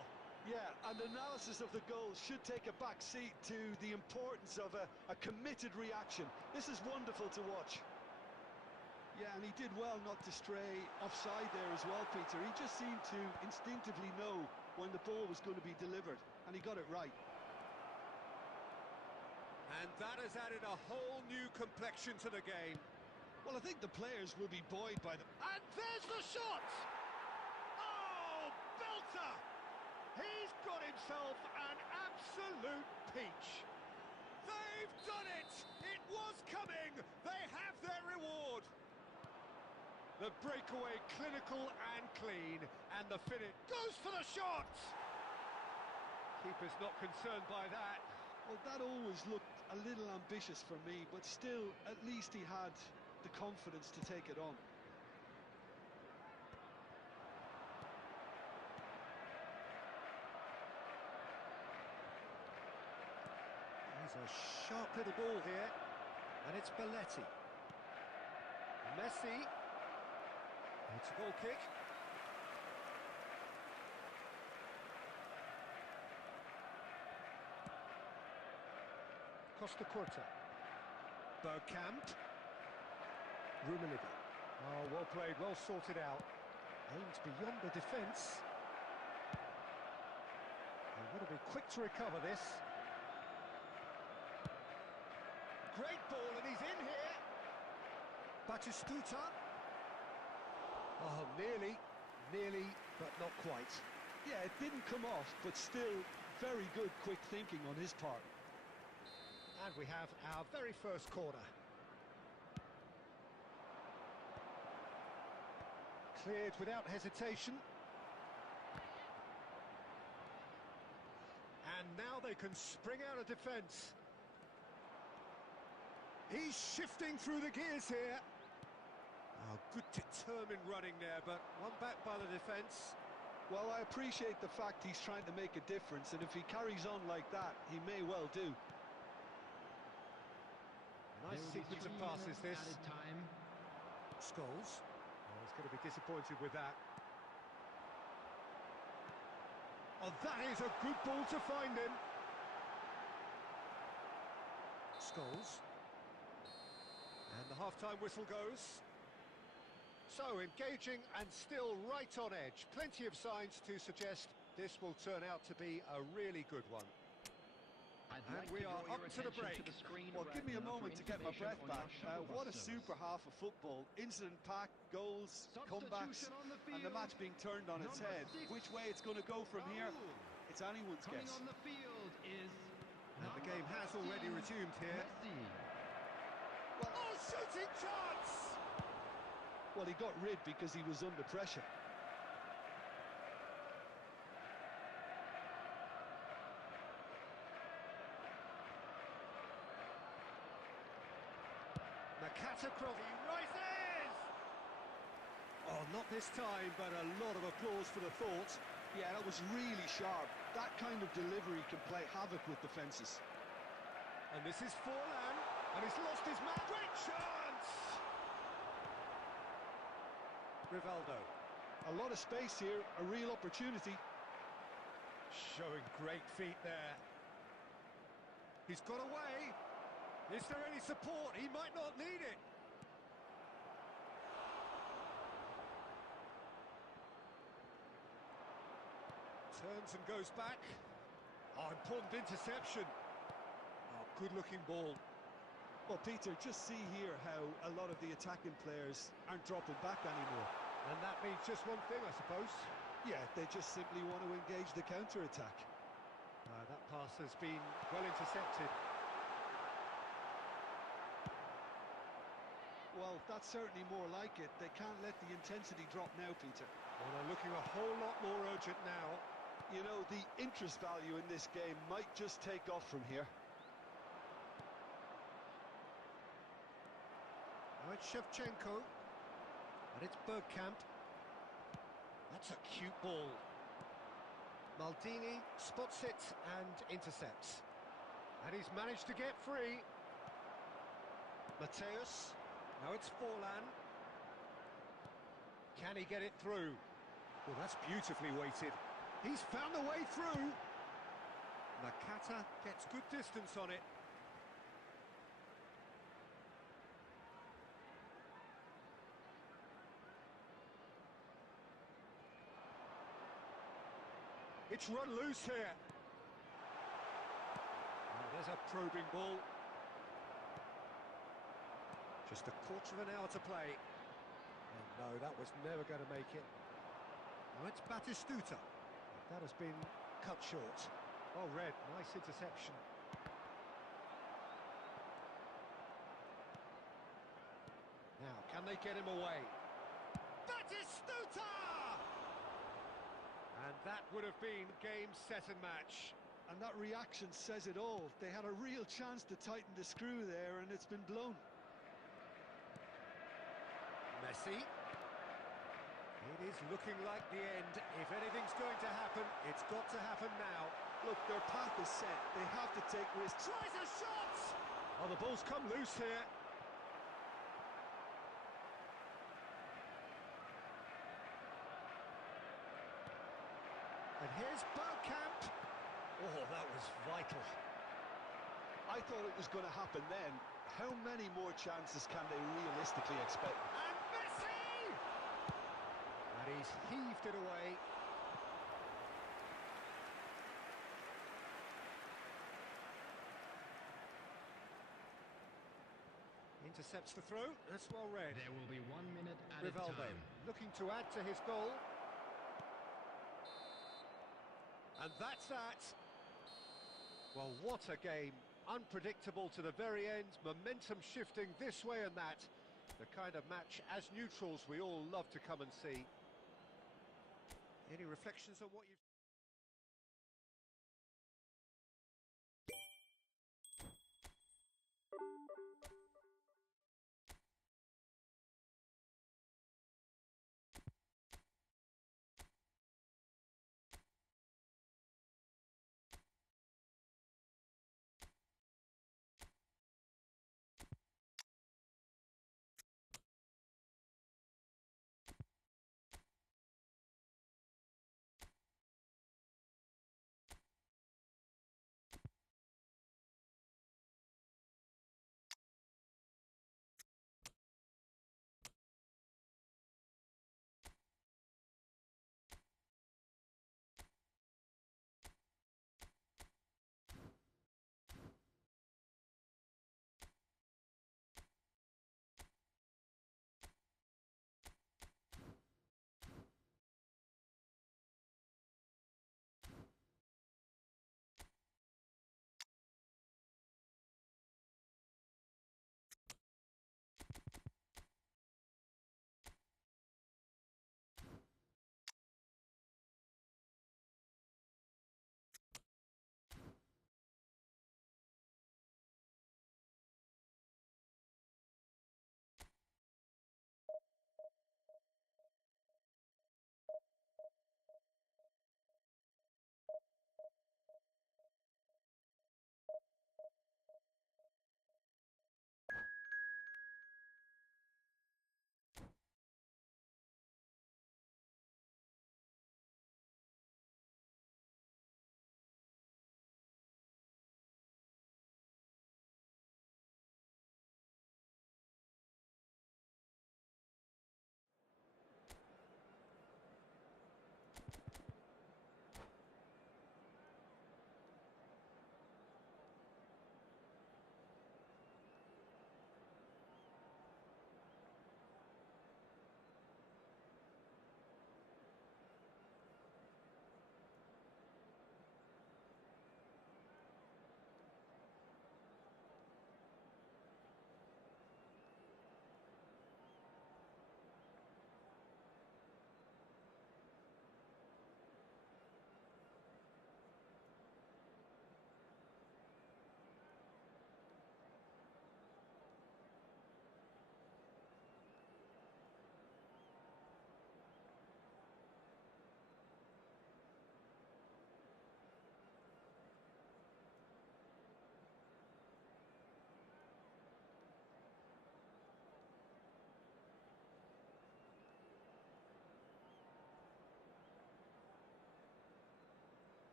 Yeah, and analysis of the goal should take a back seat to the importance of a committed reaction. This is wonderful to watch. Yeah, and he did well not to stray offside there as well, Peter. He just seemed to instinctively know when the ball was going to be delivered, and he got it right. And that has added a whole new complexion to the game. Well, I think the players will be buoyed by the... And there's the shot! Oh, belter! He's got himself an absolute peach. They've done it! It was coming! They have their reward! The breakaway clinical and clean, and the finish goes for the shot! Keeper's not concerned by that. Well, that always looked a little ambitious for me, but still, at least he had the confidence to take it on. There's a sharp little ball here, and it's Belletti. Messi. It's a goal kick. Costa Curta. Bergkamp. Rummenigge. Oh, well played, well sorted out. Aims beyond the defence. They want to be quick to recover this. Great ball, and he's in here. Batistuta. Oh, nearly, but not quite. Yeah, it didn't come off, but still very good quick thinking on his part. And we have our very first corner. Cleared without hesitation. And now they can spring out of defence. He's shifting through the gears here. Oh, good determined running there, but one back by the defence. Well, I appreciate the fact he's trying to make a difference, and if he carries on like that, he may well do. Nice sequence of passes, this. Time. Scholes. Oh, he's going to be disappointed with that. Oh, that is a good ball to find him. Scholes. And the half-time whistle goes. So, engaging and still right on edge. Plenty of signs to suggest this will turn out to be a really good one. And we are up to the break. Well, give me a moment to get my breath back. What a super half of football. Incident-packed, goals, comebacks, and the match being turned on its head. Which way it's going to go from here, it's anyone's guess. On the field is and the game has already resumed here. Messi. Well, Oh, shooting chance! well, he got rid because he was under pressure. Nakata he rises! Oh, not this time, but a lot of applause for the thought. Yeah, that was really sharp. That kind of delivery can play havoc with defences. And this is Forlan, and he's lost his man. Great chance! Rivaldo. A lot of space here, a real opportunity. Showing great feet there. He's got away. Is there any support? He might not need it. Turns and goes back. Oh, important interception. Oh, good-looking ball. Well, Peter, just see here how a lot of the attacking players aren't dropping back anymore. And that means just one thing, I suppose. Yeah, they just simply want to engage the counter-attack. That pass has been well intercepted. Well, that's certainly more like it. They can't let the intensity drop now, Peter. Well, they're looking a whole lot more urgent now. You know, the interest value in this game might just take off from here. Now it's Shevchenko. And it's Bergkamp. That's a cute ball. Maldini spots it and intercepts. And he's managed to get free. Mateus. Now it's Forlan. Can he get it through? Well, that's beautifully weighted. He's found the way through. Nakata gets good distance on it. It's run loose here. Oh, there's a probing ball. Just a quarter of an hour to play. And no, that was never going to make it. Now it's Batistuta. That has been cut short. Oh, Red, nice interception. Now, can they get him away? Batistuta! And that would have been game, set and match. And that reaction says it all. They had a real chance to tighten the screw there, and it's been blown. Messi. It is looking like the end. If anything's going to happen, it's got to happen now. Look, their path is set. They have to take risks. Tries a shot! Oh, the ball's come loose here. And here's Bergkamp. Oh, that was vital. I thought it was going to happen then. How many more chances can they realistically expect? And Messi! And he's heaved it away. Intercepts the throw. That's well read. There will be 1 minute added Rivaldo time. looking to add to his goal. And that's that. Well, what a game. Unpredictable to the very end. Momentum shifting this way and that. The kind of match, as neutrals, we all love to come and see. Any reflections on what you've...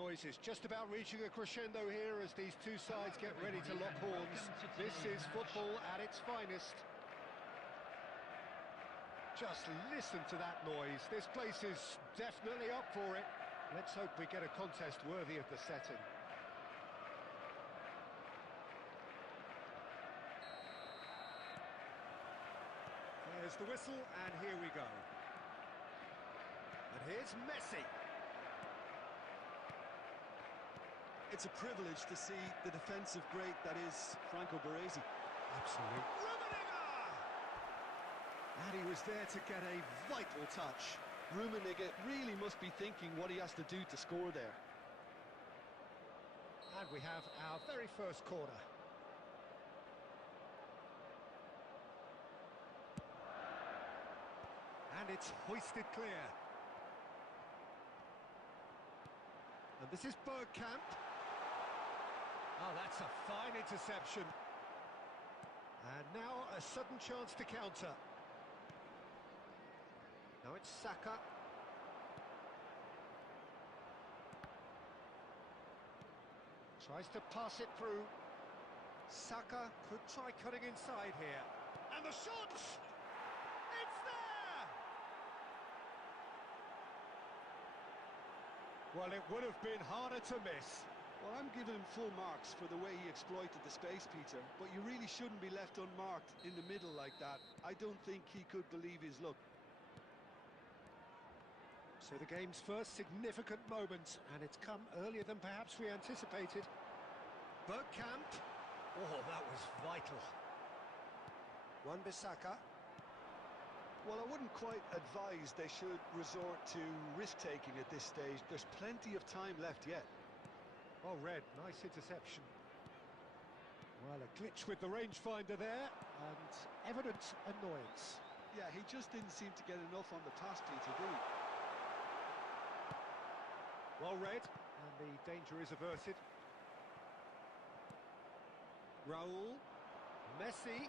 noise is just about reaching a crescendo here as these two sides get ready to lock horns. This is football at its finest. Just listen to that noise. This place is definitely up for it. Let's hope we get a contest worthy of the setting. There's the whistle, and here we go. And here's Messi. It's a privilege to see the defensive great that is Franco Baresi. Absolutely. And he was there to get a vital touch. Rummenigge really must be thinking what he has to do to score there. And we have our very first corner. And it's hoisted clear. And this is Bergkamp. Oh, that's a fine interception. And now a sudden chance to counter. Now it's Saka. Tries to pass it through. Saka could try cutting inside here. And the shot! It's there! Well, it would have been harder to miss. Well, I'm giving him full marks for the way he exploited the space, Peter, but you really shouldn't be left unmarked in the middle like that. I don't think he could believe his luck. So the game's first significant moment, and it's come earlier than perhaps we anticipated. Bergkamp. Oh, that was vital. Wan-Bissaka. Well, I wouldn't quite advise they should resort to risk-taking at this stage. There's plenty of time left yet. Oh, Red, nice interception. Well, a glitch with the rangefinder there, and evident annoyance. Yeah, he just didn't seem to get enough on the pass, Peter, did he? Well read, and the danger is averted. Raul. Messi.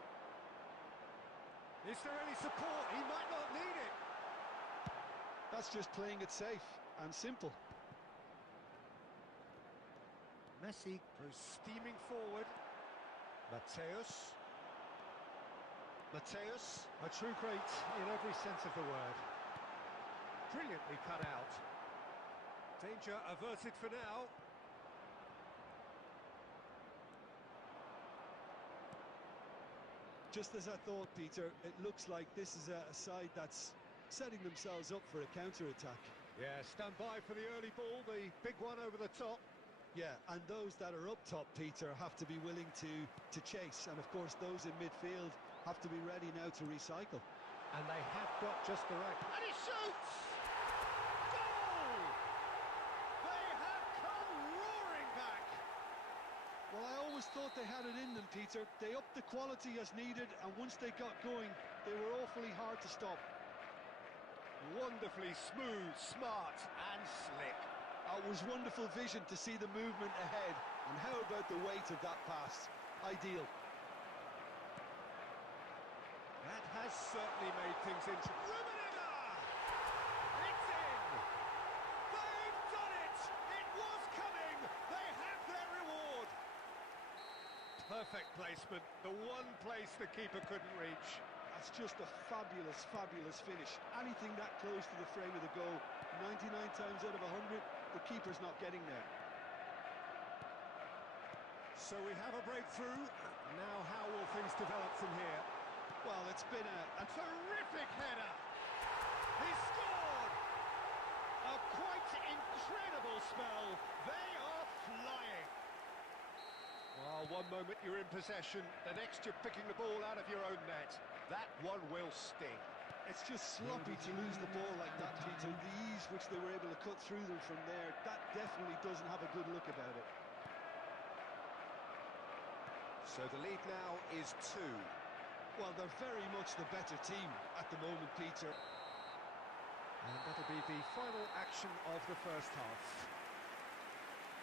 Is there any support? He might not need it. That's just playing it safe and simple. Messi goes steaming forward. Mateus. Mateus, a true great in every sense of the word. Brilliantly cut out. Danger averted for now. Just as I thought, Peter, it looks like this is a side that's setting themselves up for a counter-attack. Yeah, stand by for the early ball, the big one over the top. Yeah, and those that are up top, Peter, have to be willing to chase. And, of course, those in midfield have to be ready now to recycle. And they have got just the right... And he shoots! Goal! They have come roaring back! Well, I always thought they had it in them, Peter. They upped the quality as needed, and once they got going, they were awfully hard to stop. Wonderfully smooth, smart and slick. It was wonderful vision to see the movement ahead, and how about the weight of that pass? Ideal. That has certainly made things interesting. Rummenigge! It's in! They've done it! It was coming! They have their reward! Perfect placement, the one place the keeper couldn't reach. That's just a fabulous, fabulous finish. Anything that close to the frame of the goal, 99 times out of 100, the keeper's not getting there. So we have a breakthrough. Now how will things develop from here? Well, it's been a terrific header. He scored! A quite incredible spell. They are flying. Well, one moment you're in possession, the next you're picking the ball out of your own net. That one will sting. It's just sloppy to lose the ball like that, Peter. The ease which they were able to cut through them from there, that definitely doesn't have a good look about it. So the lead now is 2. Well, they're very much the better team at the moment, Peter. And that'll be the final action of the first half.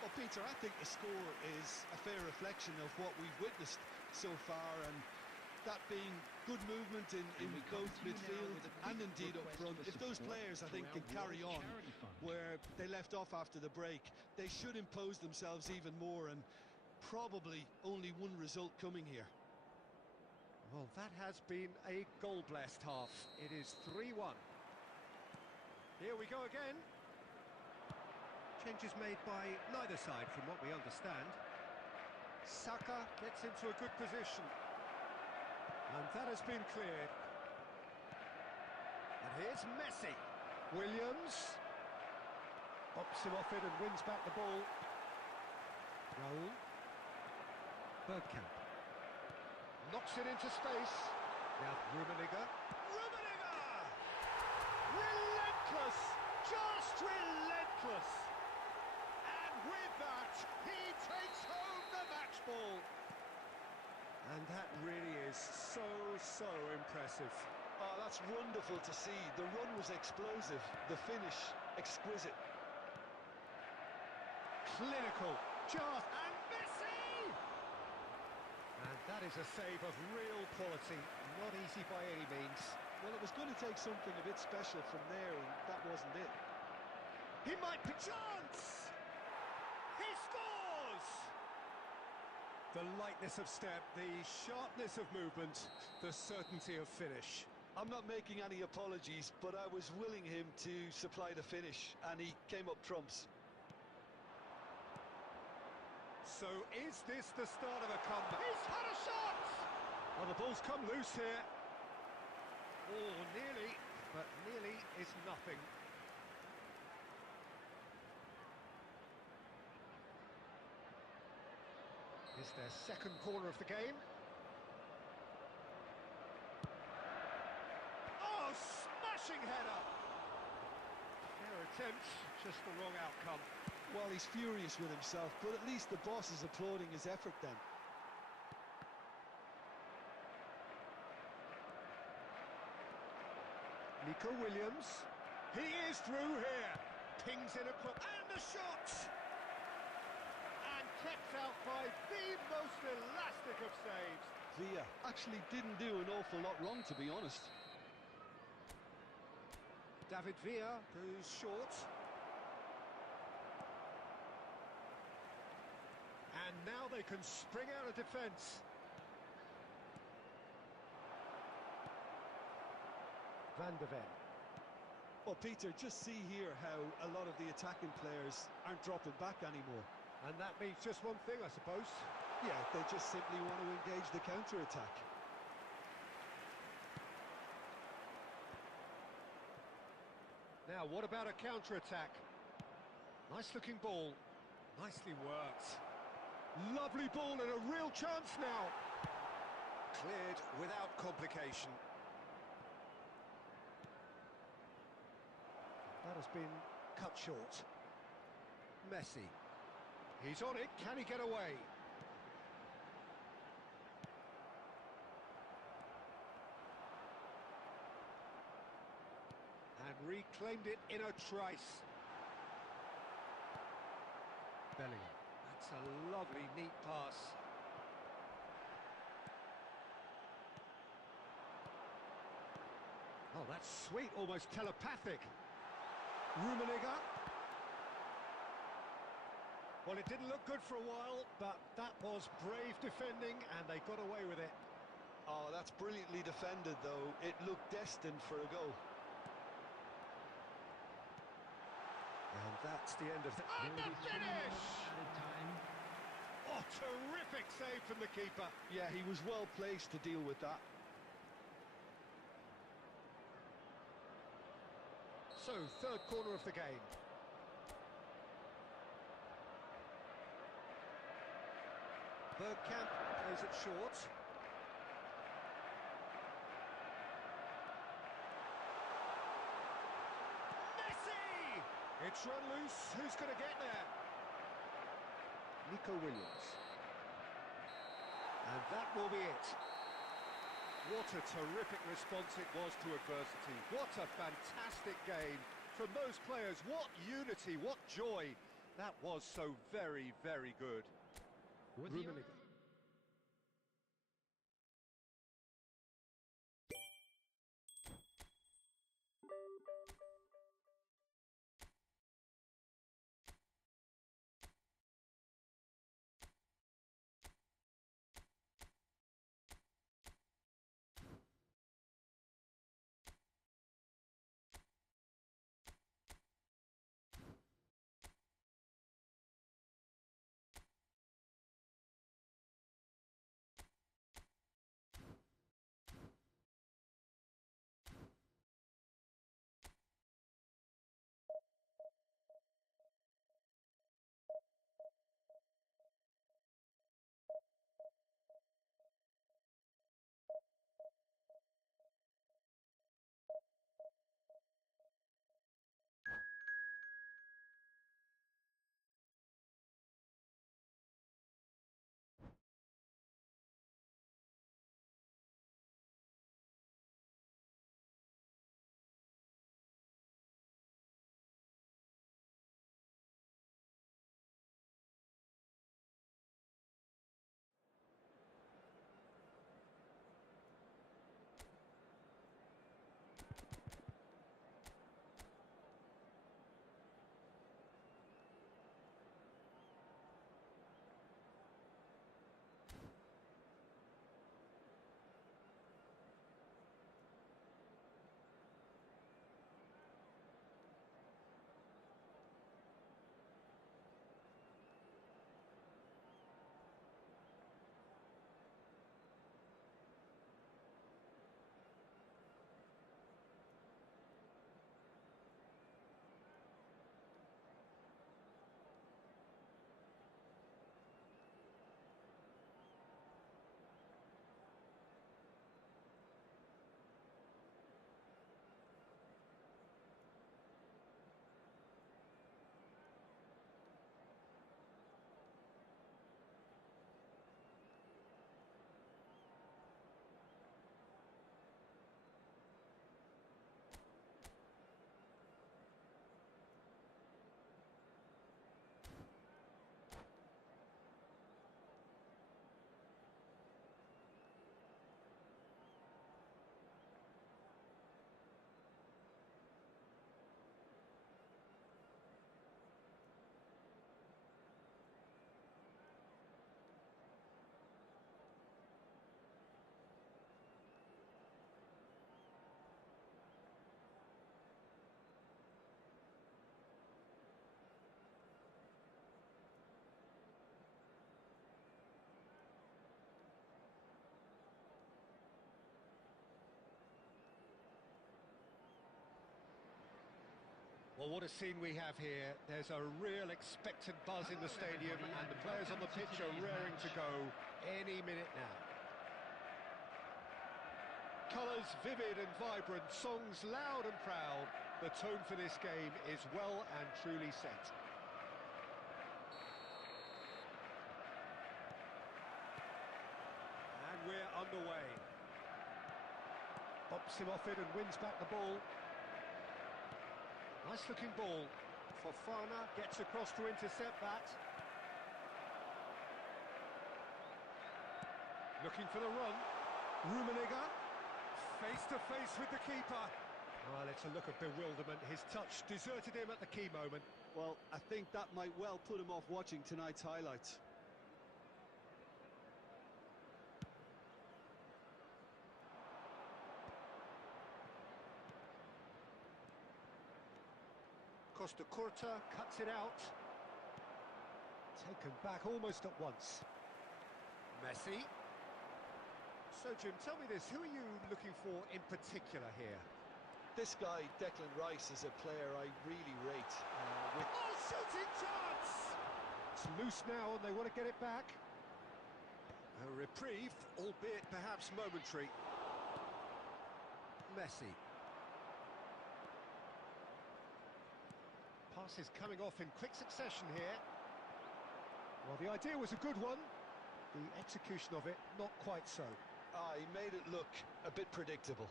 Well, Peter, I think the score is a fair reflection of what we've witnessed so far, and that being good movement in both midfield and indeed up front. If those players, I think, can carry on where they left off after the break, they should impose themselves even more, and probably only one result coming here. Well, that has been a goal-blessed half. It is 3-1. Here we go again. Changes made by neither side, from what we understand. Saka gets into a good position. And that has been cleared. And here's Messi. Williams. Bops him off it and wins back the ball. Raul. Bergkamp. Knocks it into space. Now Rummenigge. Rummenigge! Relentless! Just relentless! And with that, he takes home the match ball. And that really is so impressive. Oh, that's wonderful to see. The run was explosive, the finish exquisite. Clinical, just, and Messi! And that is a save of real quality, not easy by any means. Well, it was going to take something a bit special from there, and that wasn't it. He might be chance! He scores! The lightness of step, the sharpness of movement, the certainty of finish. I'm not making any apologies, but I was willing him to supply the finish, and he came up trumps. So is this the start of a comeback? He's had a shot! Well, the ball's come loose here. Oh, nearly, but nearly is nothing. Is their second corner of the game. Oh, smashing header! Fair attempt, just the wrong outcome. Well, he's furious with himself, but at least the boss is applauding his effort then. Nico Williams. He is through here. Pings in across. And the shot! And kept out by the most elastic of saves. Villa actually didn't do an awful lot wrong, to be honest. David Villa goes short. And now they can spring out of defence. Van de Ven. Well, Peter, just see here how a lot of the attacking players aren't dropping back anymore. And that means just one thing, I suppose. Yeah, they just simply want to engage the counter-attack. Now, what about a counter-attack? Nice-looking ball. Nicely worked. Lovely ball and a real chance now. Cleared without complication. That has been cut short. Messi. He's on it. Can he get away? And reclaimed it in a trice. Bellingham. That's a lovely, neat pass. Oh, that's sweet, almost telepathic. Rummenigge. Well, it didn't look good for a while, but that was brave defending, and they got away with it. Oh, that's brilliantly defended, though. It looked destined for a goal. And that's the end of the... And the finish! Oh, terrific save from the keeper. Yeah, he was well placed to deal with that. So, third corner of the game. Bergkamp plays it short. Messi! It's run loose. Who's going to get there? Nico Williams. And that will be it. What a terrific response it was to adversity. What a fantastic game from those players. What unity, what joy. That was so very, very good. With Rummenigge. Well, what a scene we have here. There's a real expectant buzz in the stadium, and the players on the pitch are raring to go any minute now. Colours vivid and vibrant, songs loud and proud. The tone for this game is well and truly set. And we're underway. Bumps him off it and wins back the ball. Nice looking ball. Fofana gets across to intercept that. Looking for the run. Rummenigge, face to face with the keeper. Well, it's a look of bewilderment. His touch deserted him at the key moment. Well, I think that might well put him off watching tonight's highlights. Costa Curta cuts it out. Taken back almost at once. Messi. So, Jim, tell me this, who are you looking for in particular here? This guy, Declan Rice, is a player I really rate. Oh, shooting chance! It's loose now and they want to get it back. A reprieve, albeit perhaps momentary. Messi. Pass is coming off in quick succession here. Well, the idea was a good one. The execution of it, not quite so. He made it look a bit predictable.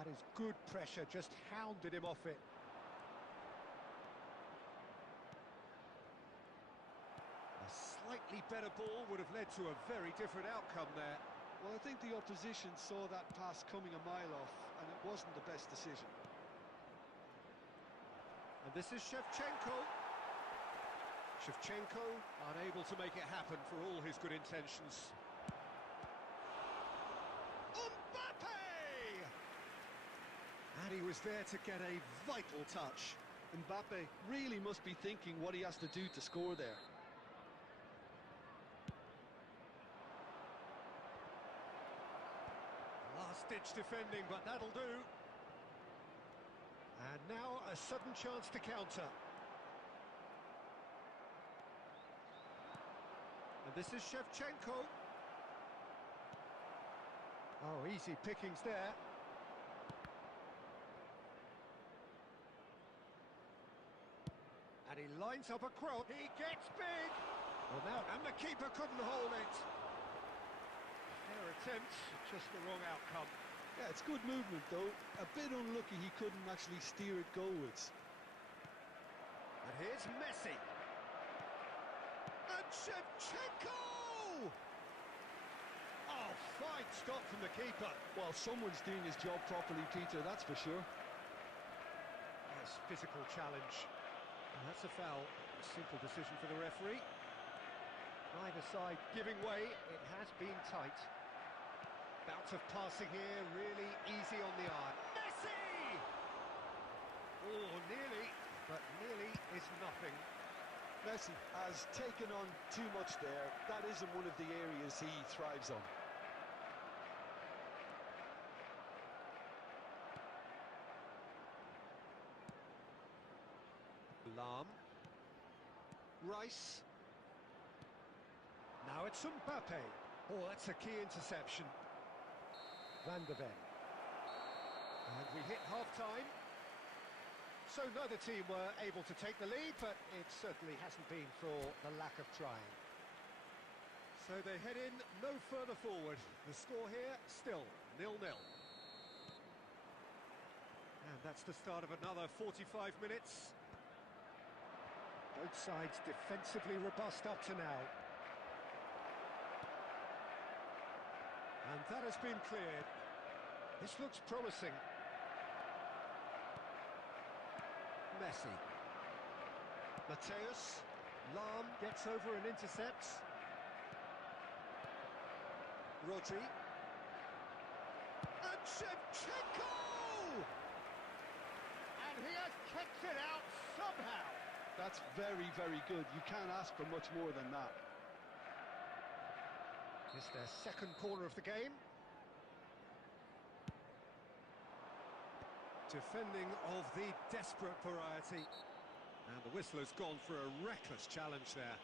That is good pressure, just hounded him off it. A slightly better ball would have led to a very different outcome there. Well, I think the opposition saw that pass coming a mile off, and it wasn't the best decision. And this is Shevchenko. Shevchenko unable to make it happen for all his good intentions. Mbappe! And he was there to get a vital touch. Mbappe really must be thinking what he has to do to score there. Last-ditch defending, but that'll do. And now a sudden chance to counter. And this is Shevchenko. Oh, easy pickings there. And he lines up a cross. He gets big. Well, now, and the keeper couldn't hold it. Fair attempt, just the wrong outcome. Yeah, it's good movement, though. A bit unlucky he couldn't actually steer it goalwards. And here's Messi. And Shevchenko! Oh, fine stop from the keeper. Well, someone's doing his job properly, Peter, that's for sure. Nice physical challenge. And that's a foul. A simple decision for the referee. Neither side giving way. It has been tight. Bout of passing here, really easy on the eye. Messi! Oh, nearly, but nearly is nothing. Messi has taken on too much there. That isn't one of the areas he thrives on. Lahm. Rice. Now it's Mbappe. Oh, that's a key interception. Van de Ven. And we hit half-time. So neither team were able to take the lead, but it certainly hasn't been for the lack of trying. So they head in no further forward. The score here, still 0-0. And that's the start of another 45 minutes. Both sides defensively robust up to now. And that has been cleared. This looks promising. Messi. Mateus. Lahm gets over and intercepts. Rodri. And Shevchenko! And he has kicked it out somehow. That's very, very good. You can't ask for much more than that. It's their second corner of the game. Defending of the desperate variety. And the whistle has gone for a reckless challenge there.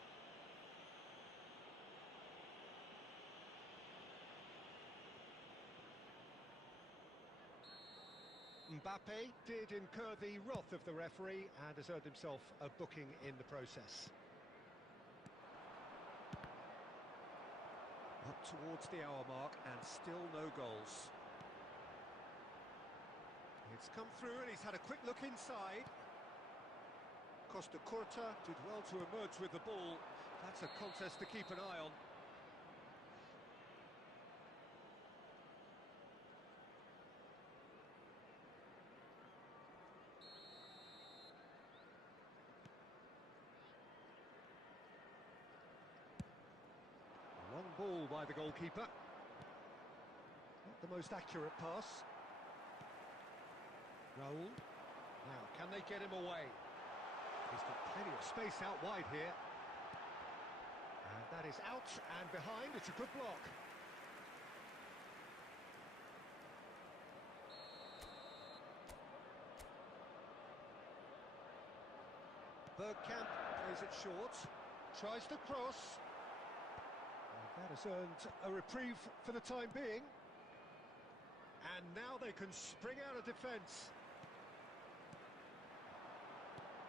Mbappe did incur the wrath of the referee and has earned himself a booking in the process. Up towards the hour mark and still no goals. It's come through and he's had a quick look inside. Costa Curta did well to emerge with the ball. That's a contest to keep an eye on. Long ball by the goalkeeper. Not the most accurate pass. Raul. Now, can they get him away? He's got plenty of space out wide here. And that is out and behind. It's a good block. Bergkamp plays it short. Tries to cross. That has earned a reprieve for the time being. And now they can spring out of defence.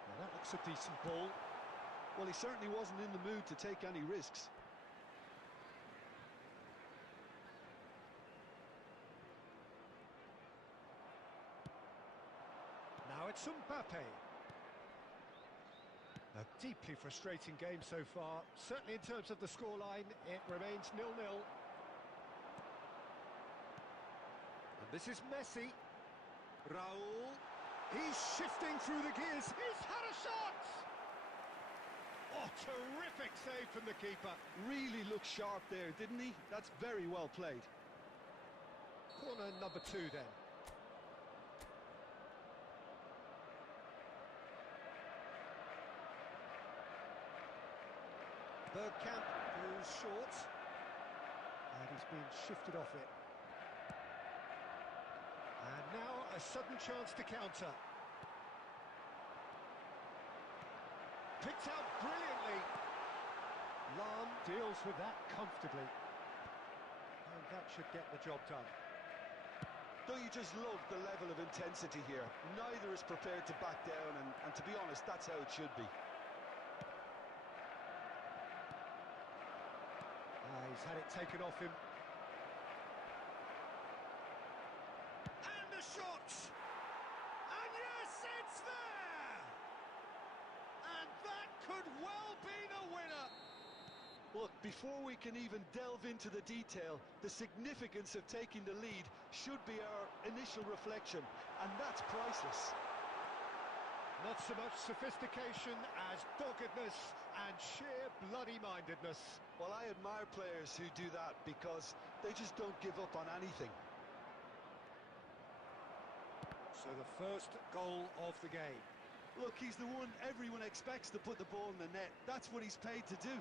Well, that looks a decent ball. Well, he certainly wasn't in the mood to take any risks. Now it's Mbappe. A deeply frustrating game so far. Certainly in terms of the scoreline, it remains 0-0. And this is Messi. Raul. He's shifting through the gears. He's had a shot! Oh, terrific save from the keeper. Really looked sharp there, didn't he? That's very well played. Corner number 2 then. Bergkamp goes short, and he's been shifted off it. And now a sudden chance to counter. Picked out brilliantly. Lam deals with that comfortably. And that should get the job done. Don't you just love the level of intensity here? Neither is prepared to back down, and to be honest, that's how it should be. He's had it taken off him. And the shot! And yes, it's there! And that could well be the winner! Look, before we can even delve into the detail, the significance of taking the lead should be our initial reflection, and that's priceless. Not so much sophistication as doggedness and sheer bloody-mindedness. Well, I admire players who do that because they just don't give up on anything. So the first goal of the game. Look, he's the one everyone expects to put the ball in the net. That's what he's paid to do.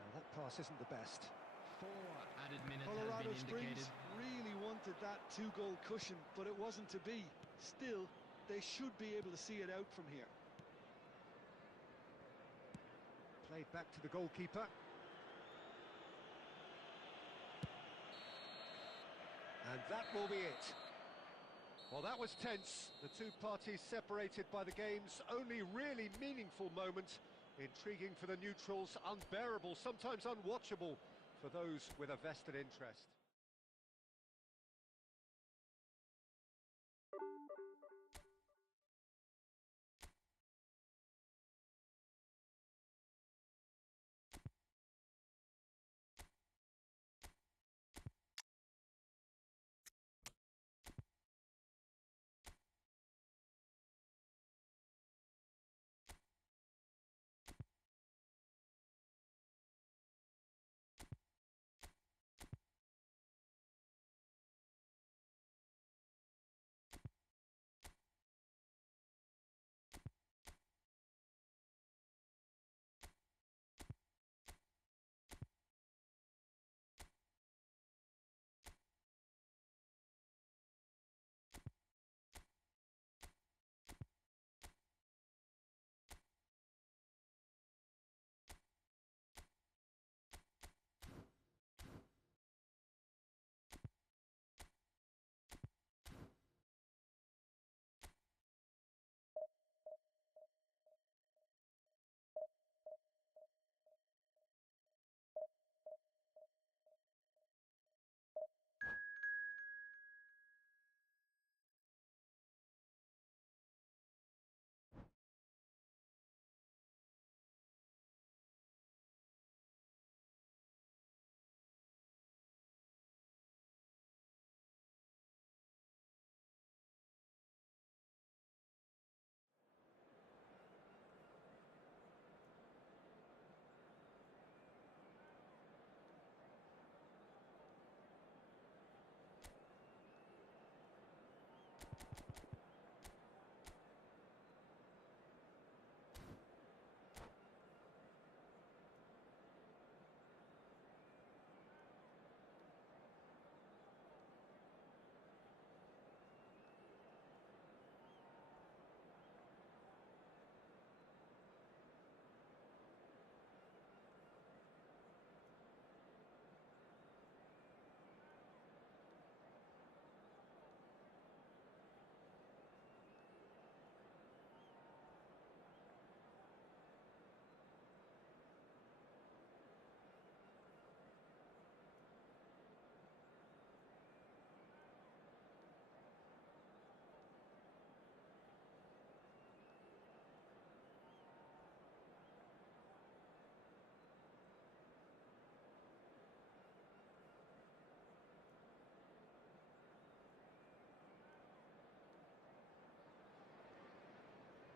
Well, that pass isn't the best. 4 added minutes Colorado have been indicated. Springs really wanted that 2-goal cushion, but it wasn't to be. Still, they should be able to see it out from here. Played back to the goalkeeper. And that will be it. Well, that was tense. The two parties separated by the game's only really meaningful moment. Intriguing for the neutrals, unbearable, sometimes unwatchable for those with a vested interest.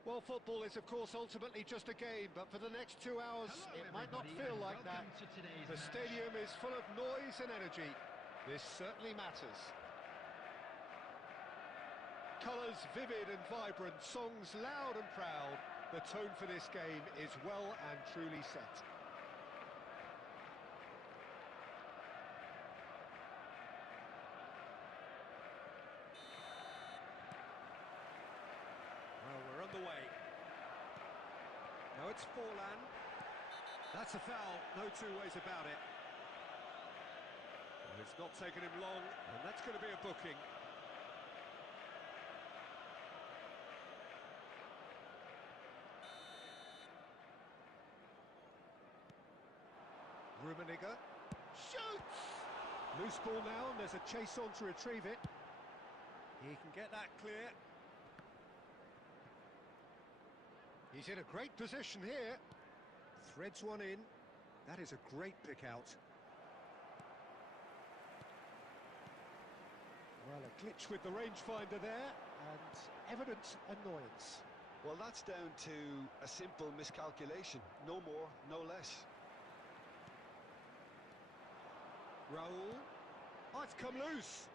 Well, football is, of course, ultimately just a game, but for the next 2 hours, Hello, it might not everybody, feel and like that. welcome to today's The match. stadium is full of noise and energy. This certainly matters. Colours vivid and vibrant, songs loud and proud. The tone for this game is well and truly set. Well, we're underway. Now it's Forlan. That's a foul, no two ways about it. Well, it's not taken him long, and that's going to be a booking. Rummenigge shoots! Loose ball now, and there's a chase on to retrieve it. He can get that clear. He's in a great position here. Threads one in. That is a great pick out. Well, a glitch with the rangefinder there, and evident annoyance. Well, that's down to a simple miscalculation. No more, no less. Raul. Oh, it's come loose.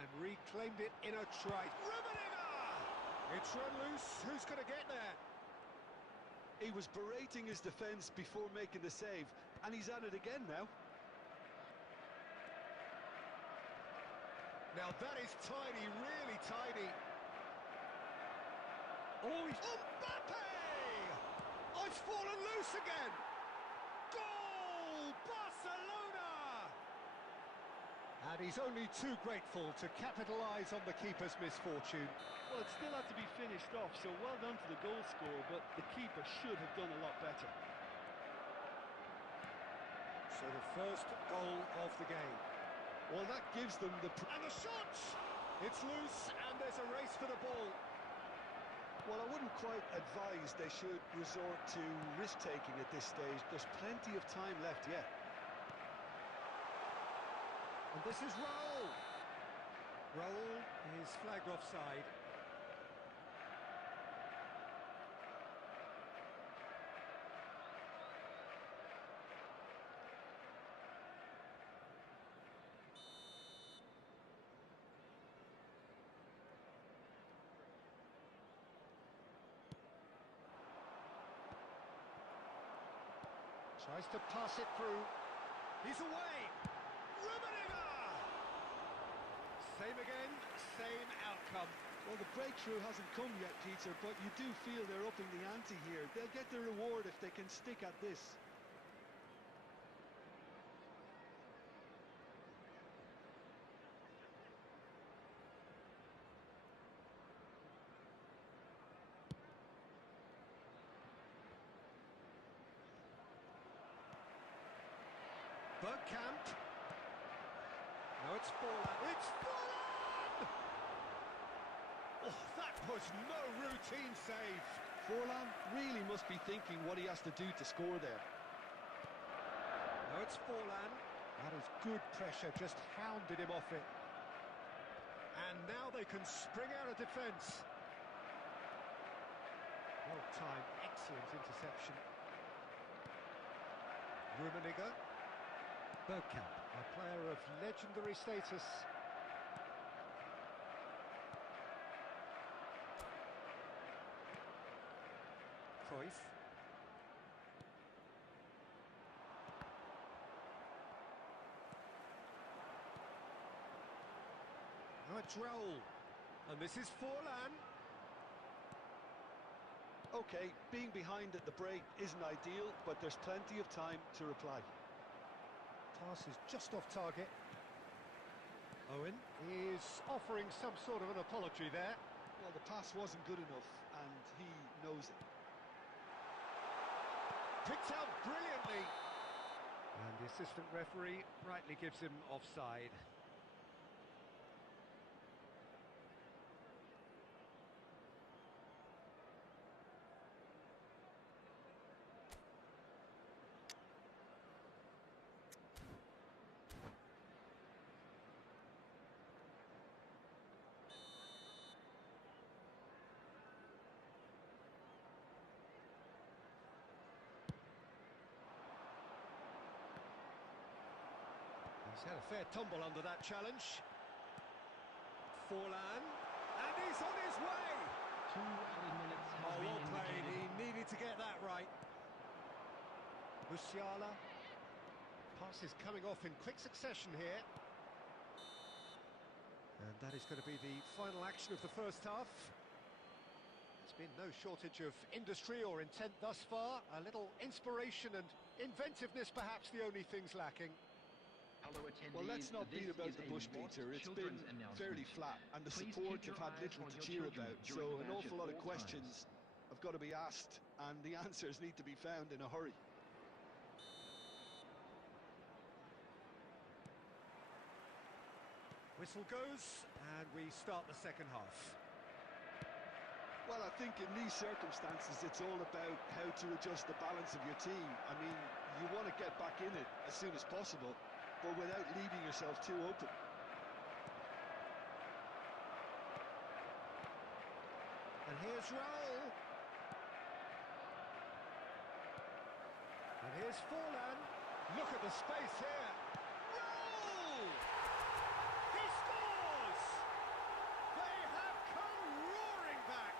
And reclaimed it in a try. Rummenigge! It's run loose. Who's going to get there? He was berating his defence before making the save, and he's at it again now. Now that is tidy, really tidy. Oh, he's... Mbappe! Oh, it's fallen loose again. Goal! Barcelona! And he's only too grateful to capitalise on the keeper's misfortune. Well, it still had to be finished off, so well done to the goal scorer, but the keeper should have done a lot better. So the first goal of the game. Well, that gives them the... And the shot! It's loose, and there's a race for the ball. Well, I wouldn't quite advise they should resort to risk-taking at this stage. There's plenty of time left yet. And this is Raul. Raul is flagged offside. Tries to pass it through. He's away. Rummenigge! Same again, same outcome. Well, the breakthrough hasn't come yet, Peter, but you do feel they're upping the ante here. They'll get the reward if they can stick at this. Bergkamp. No, it's Forlan. It's Forlan! Oh, that was no routine save. Forlan really must be thinking what he has to do to score there. No, it's Forlan. That is good pressure, just hounded him off it. And now they can spring out of defence. Well timed, excellent interception. Rummenigge. Bergkamp, a player of legendary status. Cruyff. Now it's Raul. And this is Forlan. Okay, being behind at the break isn't ideal, but there's plenty of time to reply. Pass is just off target. Owen is offering some sort of an apology there. Well, the pass wasn't good enough, and he knows it. Picked out brilliantly. And the assistant referee rightly gives him offside. He's had a fair tumble under that challenge. Forlan, and he's on his way! 2 added minutes has been Well played, indicated. he needed to get that right. Musiala. Passes coming off in quick succession here. And that is going to be the final action of the first half. There's been no shortage of industry or intent thus far. A little inspiration and inventiveness perhaps the only things lacking. Hello, attendees. Well, let's not This beat about is the a bush, What Peter. It's Children's been announcement. fairly flat, and the Please support keep have your had eyes little on to your cheer children about. during So the an match awful at lot of all questions have got to be asked, and the answers need to be found in a hurry. Whistle goes, and we start the second half. Well, I think in these circumstances, it's all about how to adjust the balance of your team. I mean, you want to get back in it as soon as possible, but without leaving yourself too open. And here's Raul. And here's Forlan. Look at the space here. Raul! He scores! They have come roaring back.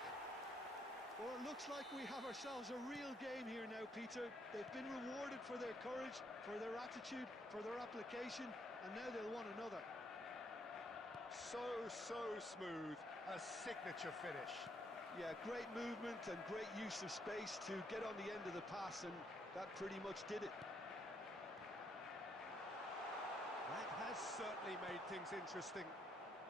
Well, it looks like we have ourselves a real game here now, Peter. They've been rewarded for their courage, for their attitude, for their application, and now they'll want another. So smooth. A signature finish. Yeah, great movement and great use of space to get on the end of the pass, and that pretty much did it. That has certainly made things interesting.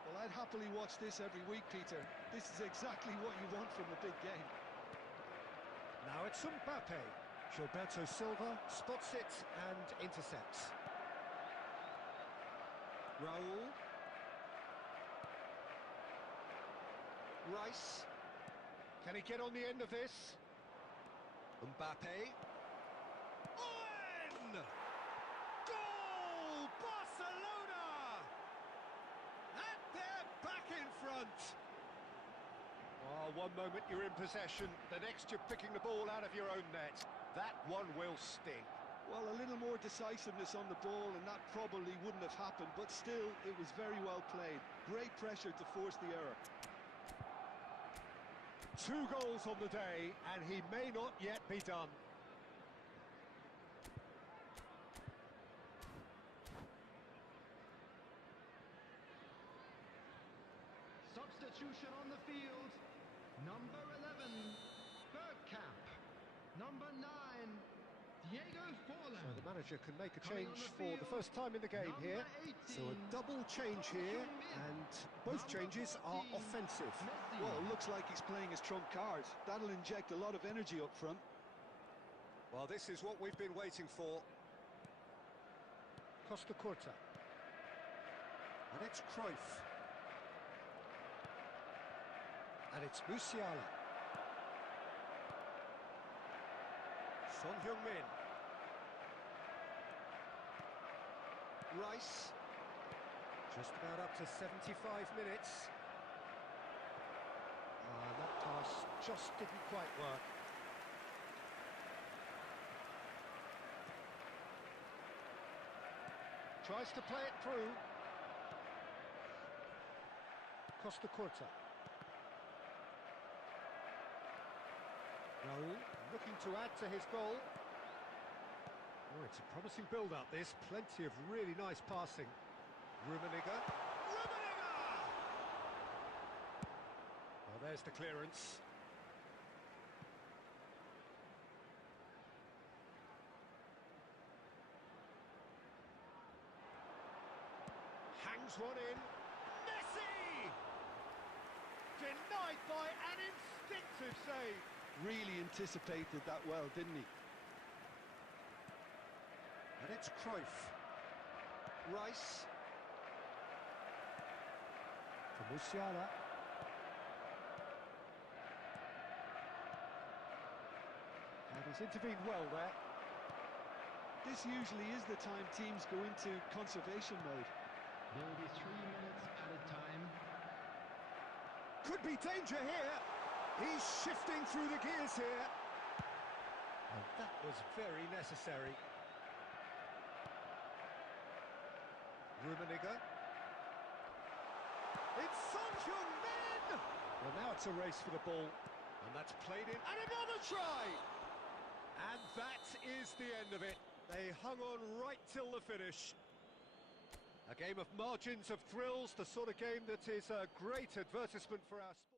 Well, I'd happily watch this every week, Peter. This is exactly what you want from a big game. Now it's Mbappe. Gilberto Silva spots it and intercepts. Raul. Rice. Can he get on the end of this? Mbappe. Owen! Goal! Barcelona! And they're back in front. Oh, one moment you're in possession, the next you're picking the ball out of your own net. That one will sting. Well, a little more decisiveness on the ball, and that probably wouldn't have happened, but still, it was very well played. Great pressure to force the error. 2 goals on the day, and he may not yet be done. Substitution on the field. Number 11, Bergkamp. Number 9, Diego Forlan. So the manager can make a Coming change on the for the field, first time in the game here. So a double change here, and both changes are offensive. Messi. Well, it looks like he's playing his trump card. That'll inject a lot of energy up front. Well, this is what we've been waiting for. Costa Curta. And it's Cruyff. And it's Musiala. Son Heung-min. Rice. Just about up to 75 minutes. That pass just didn't quite work. Tries to play it through. Costa Curta. Raul looking to add to his goal. Oh, it's a promising build-up, this. Plenty of really nice passing. Rummenigge. Rummenigge! Well, there's the clearance. Hangs one in. Messi! Denied by an instinctive save. Really anticipated that well, didn't he? And it's Cruyff. Rice. For Musiala. And he's intervened well there. This usually is the time teams go into conservation mode. There will be 3 minutes added time. Could be danger here. He's shifting through the gears here. And that was very necessary. Rummenigge. It's Son Heung-min! Well, now it's a race for the ball, and that's played in, and another try! And that is the end of it. They hung on right till the finish. A game of margins of thrills, the sort of game that is a great advertisement for our sport.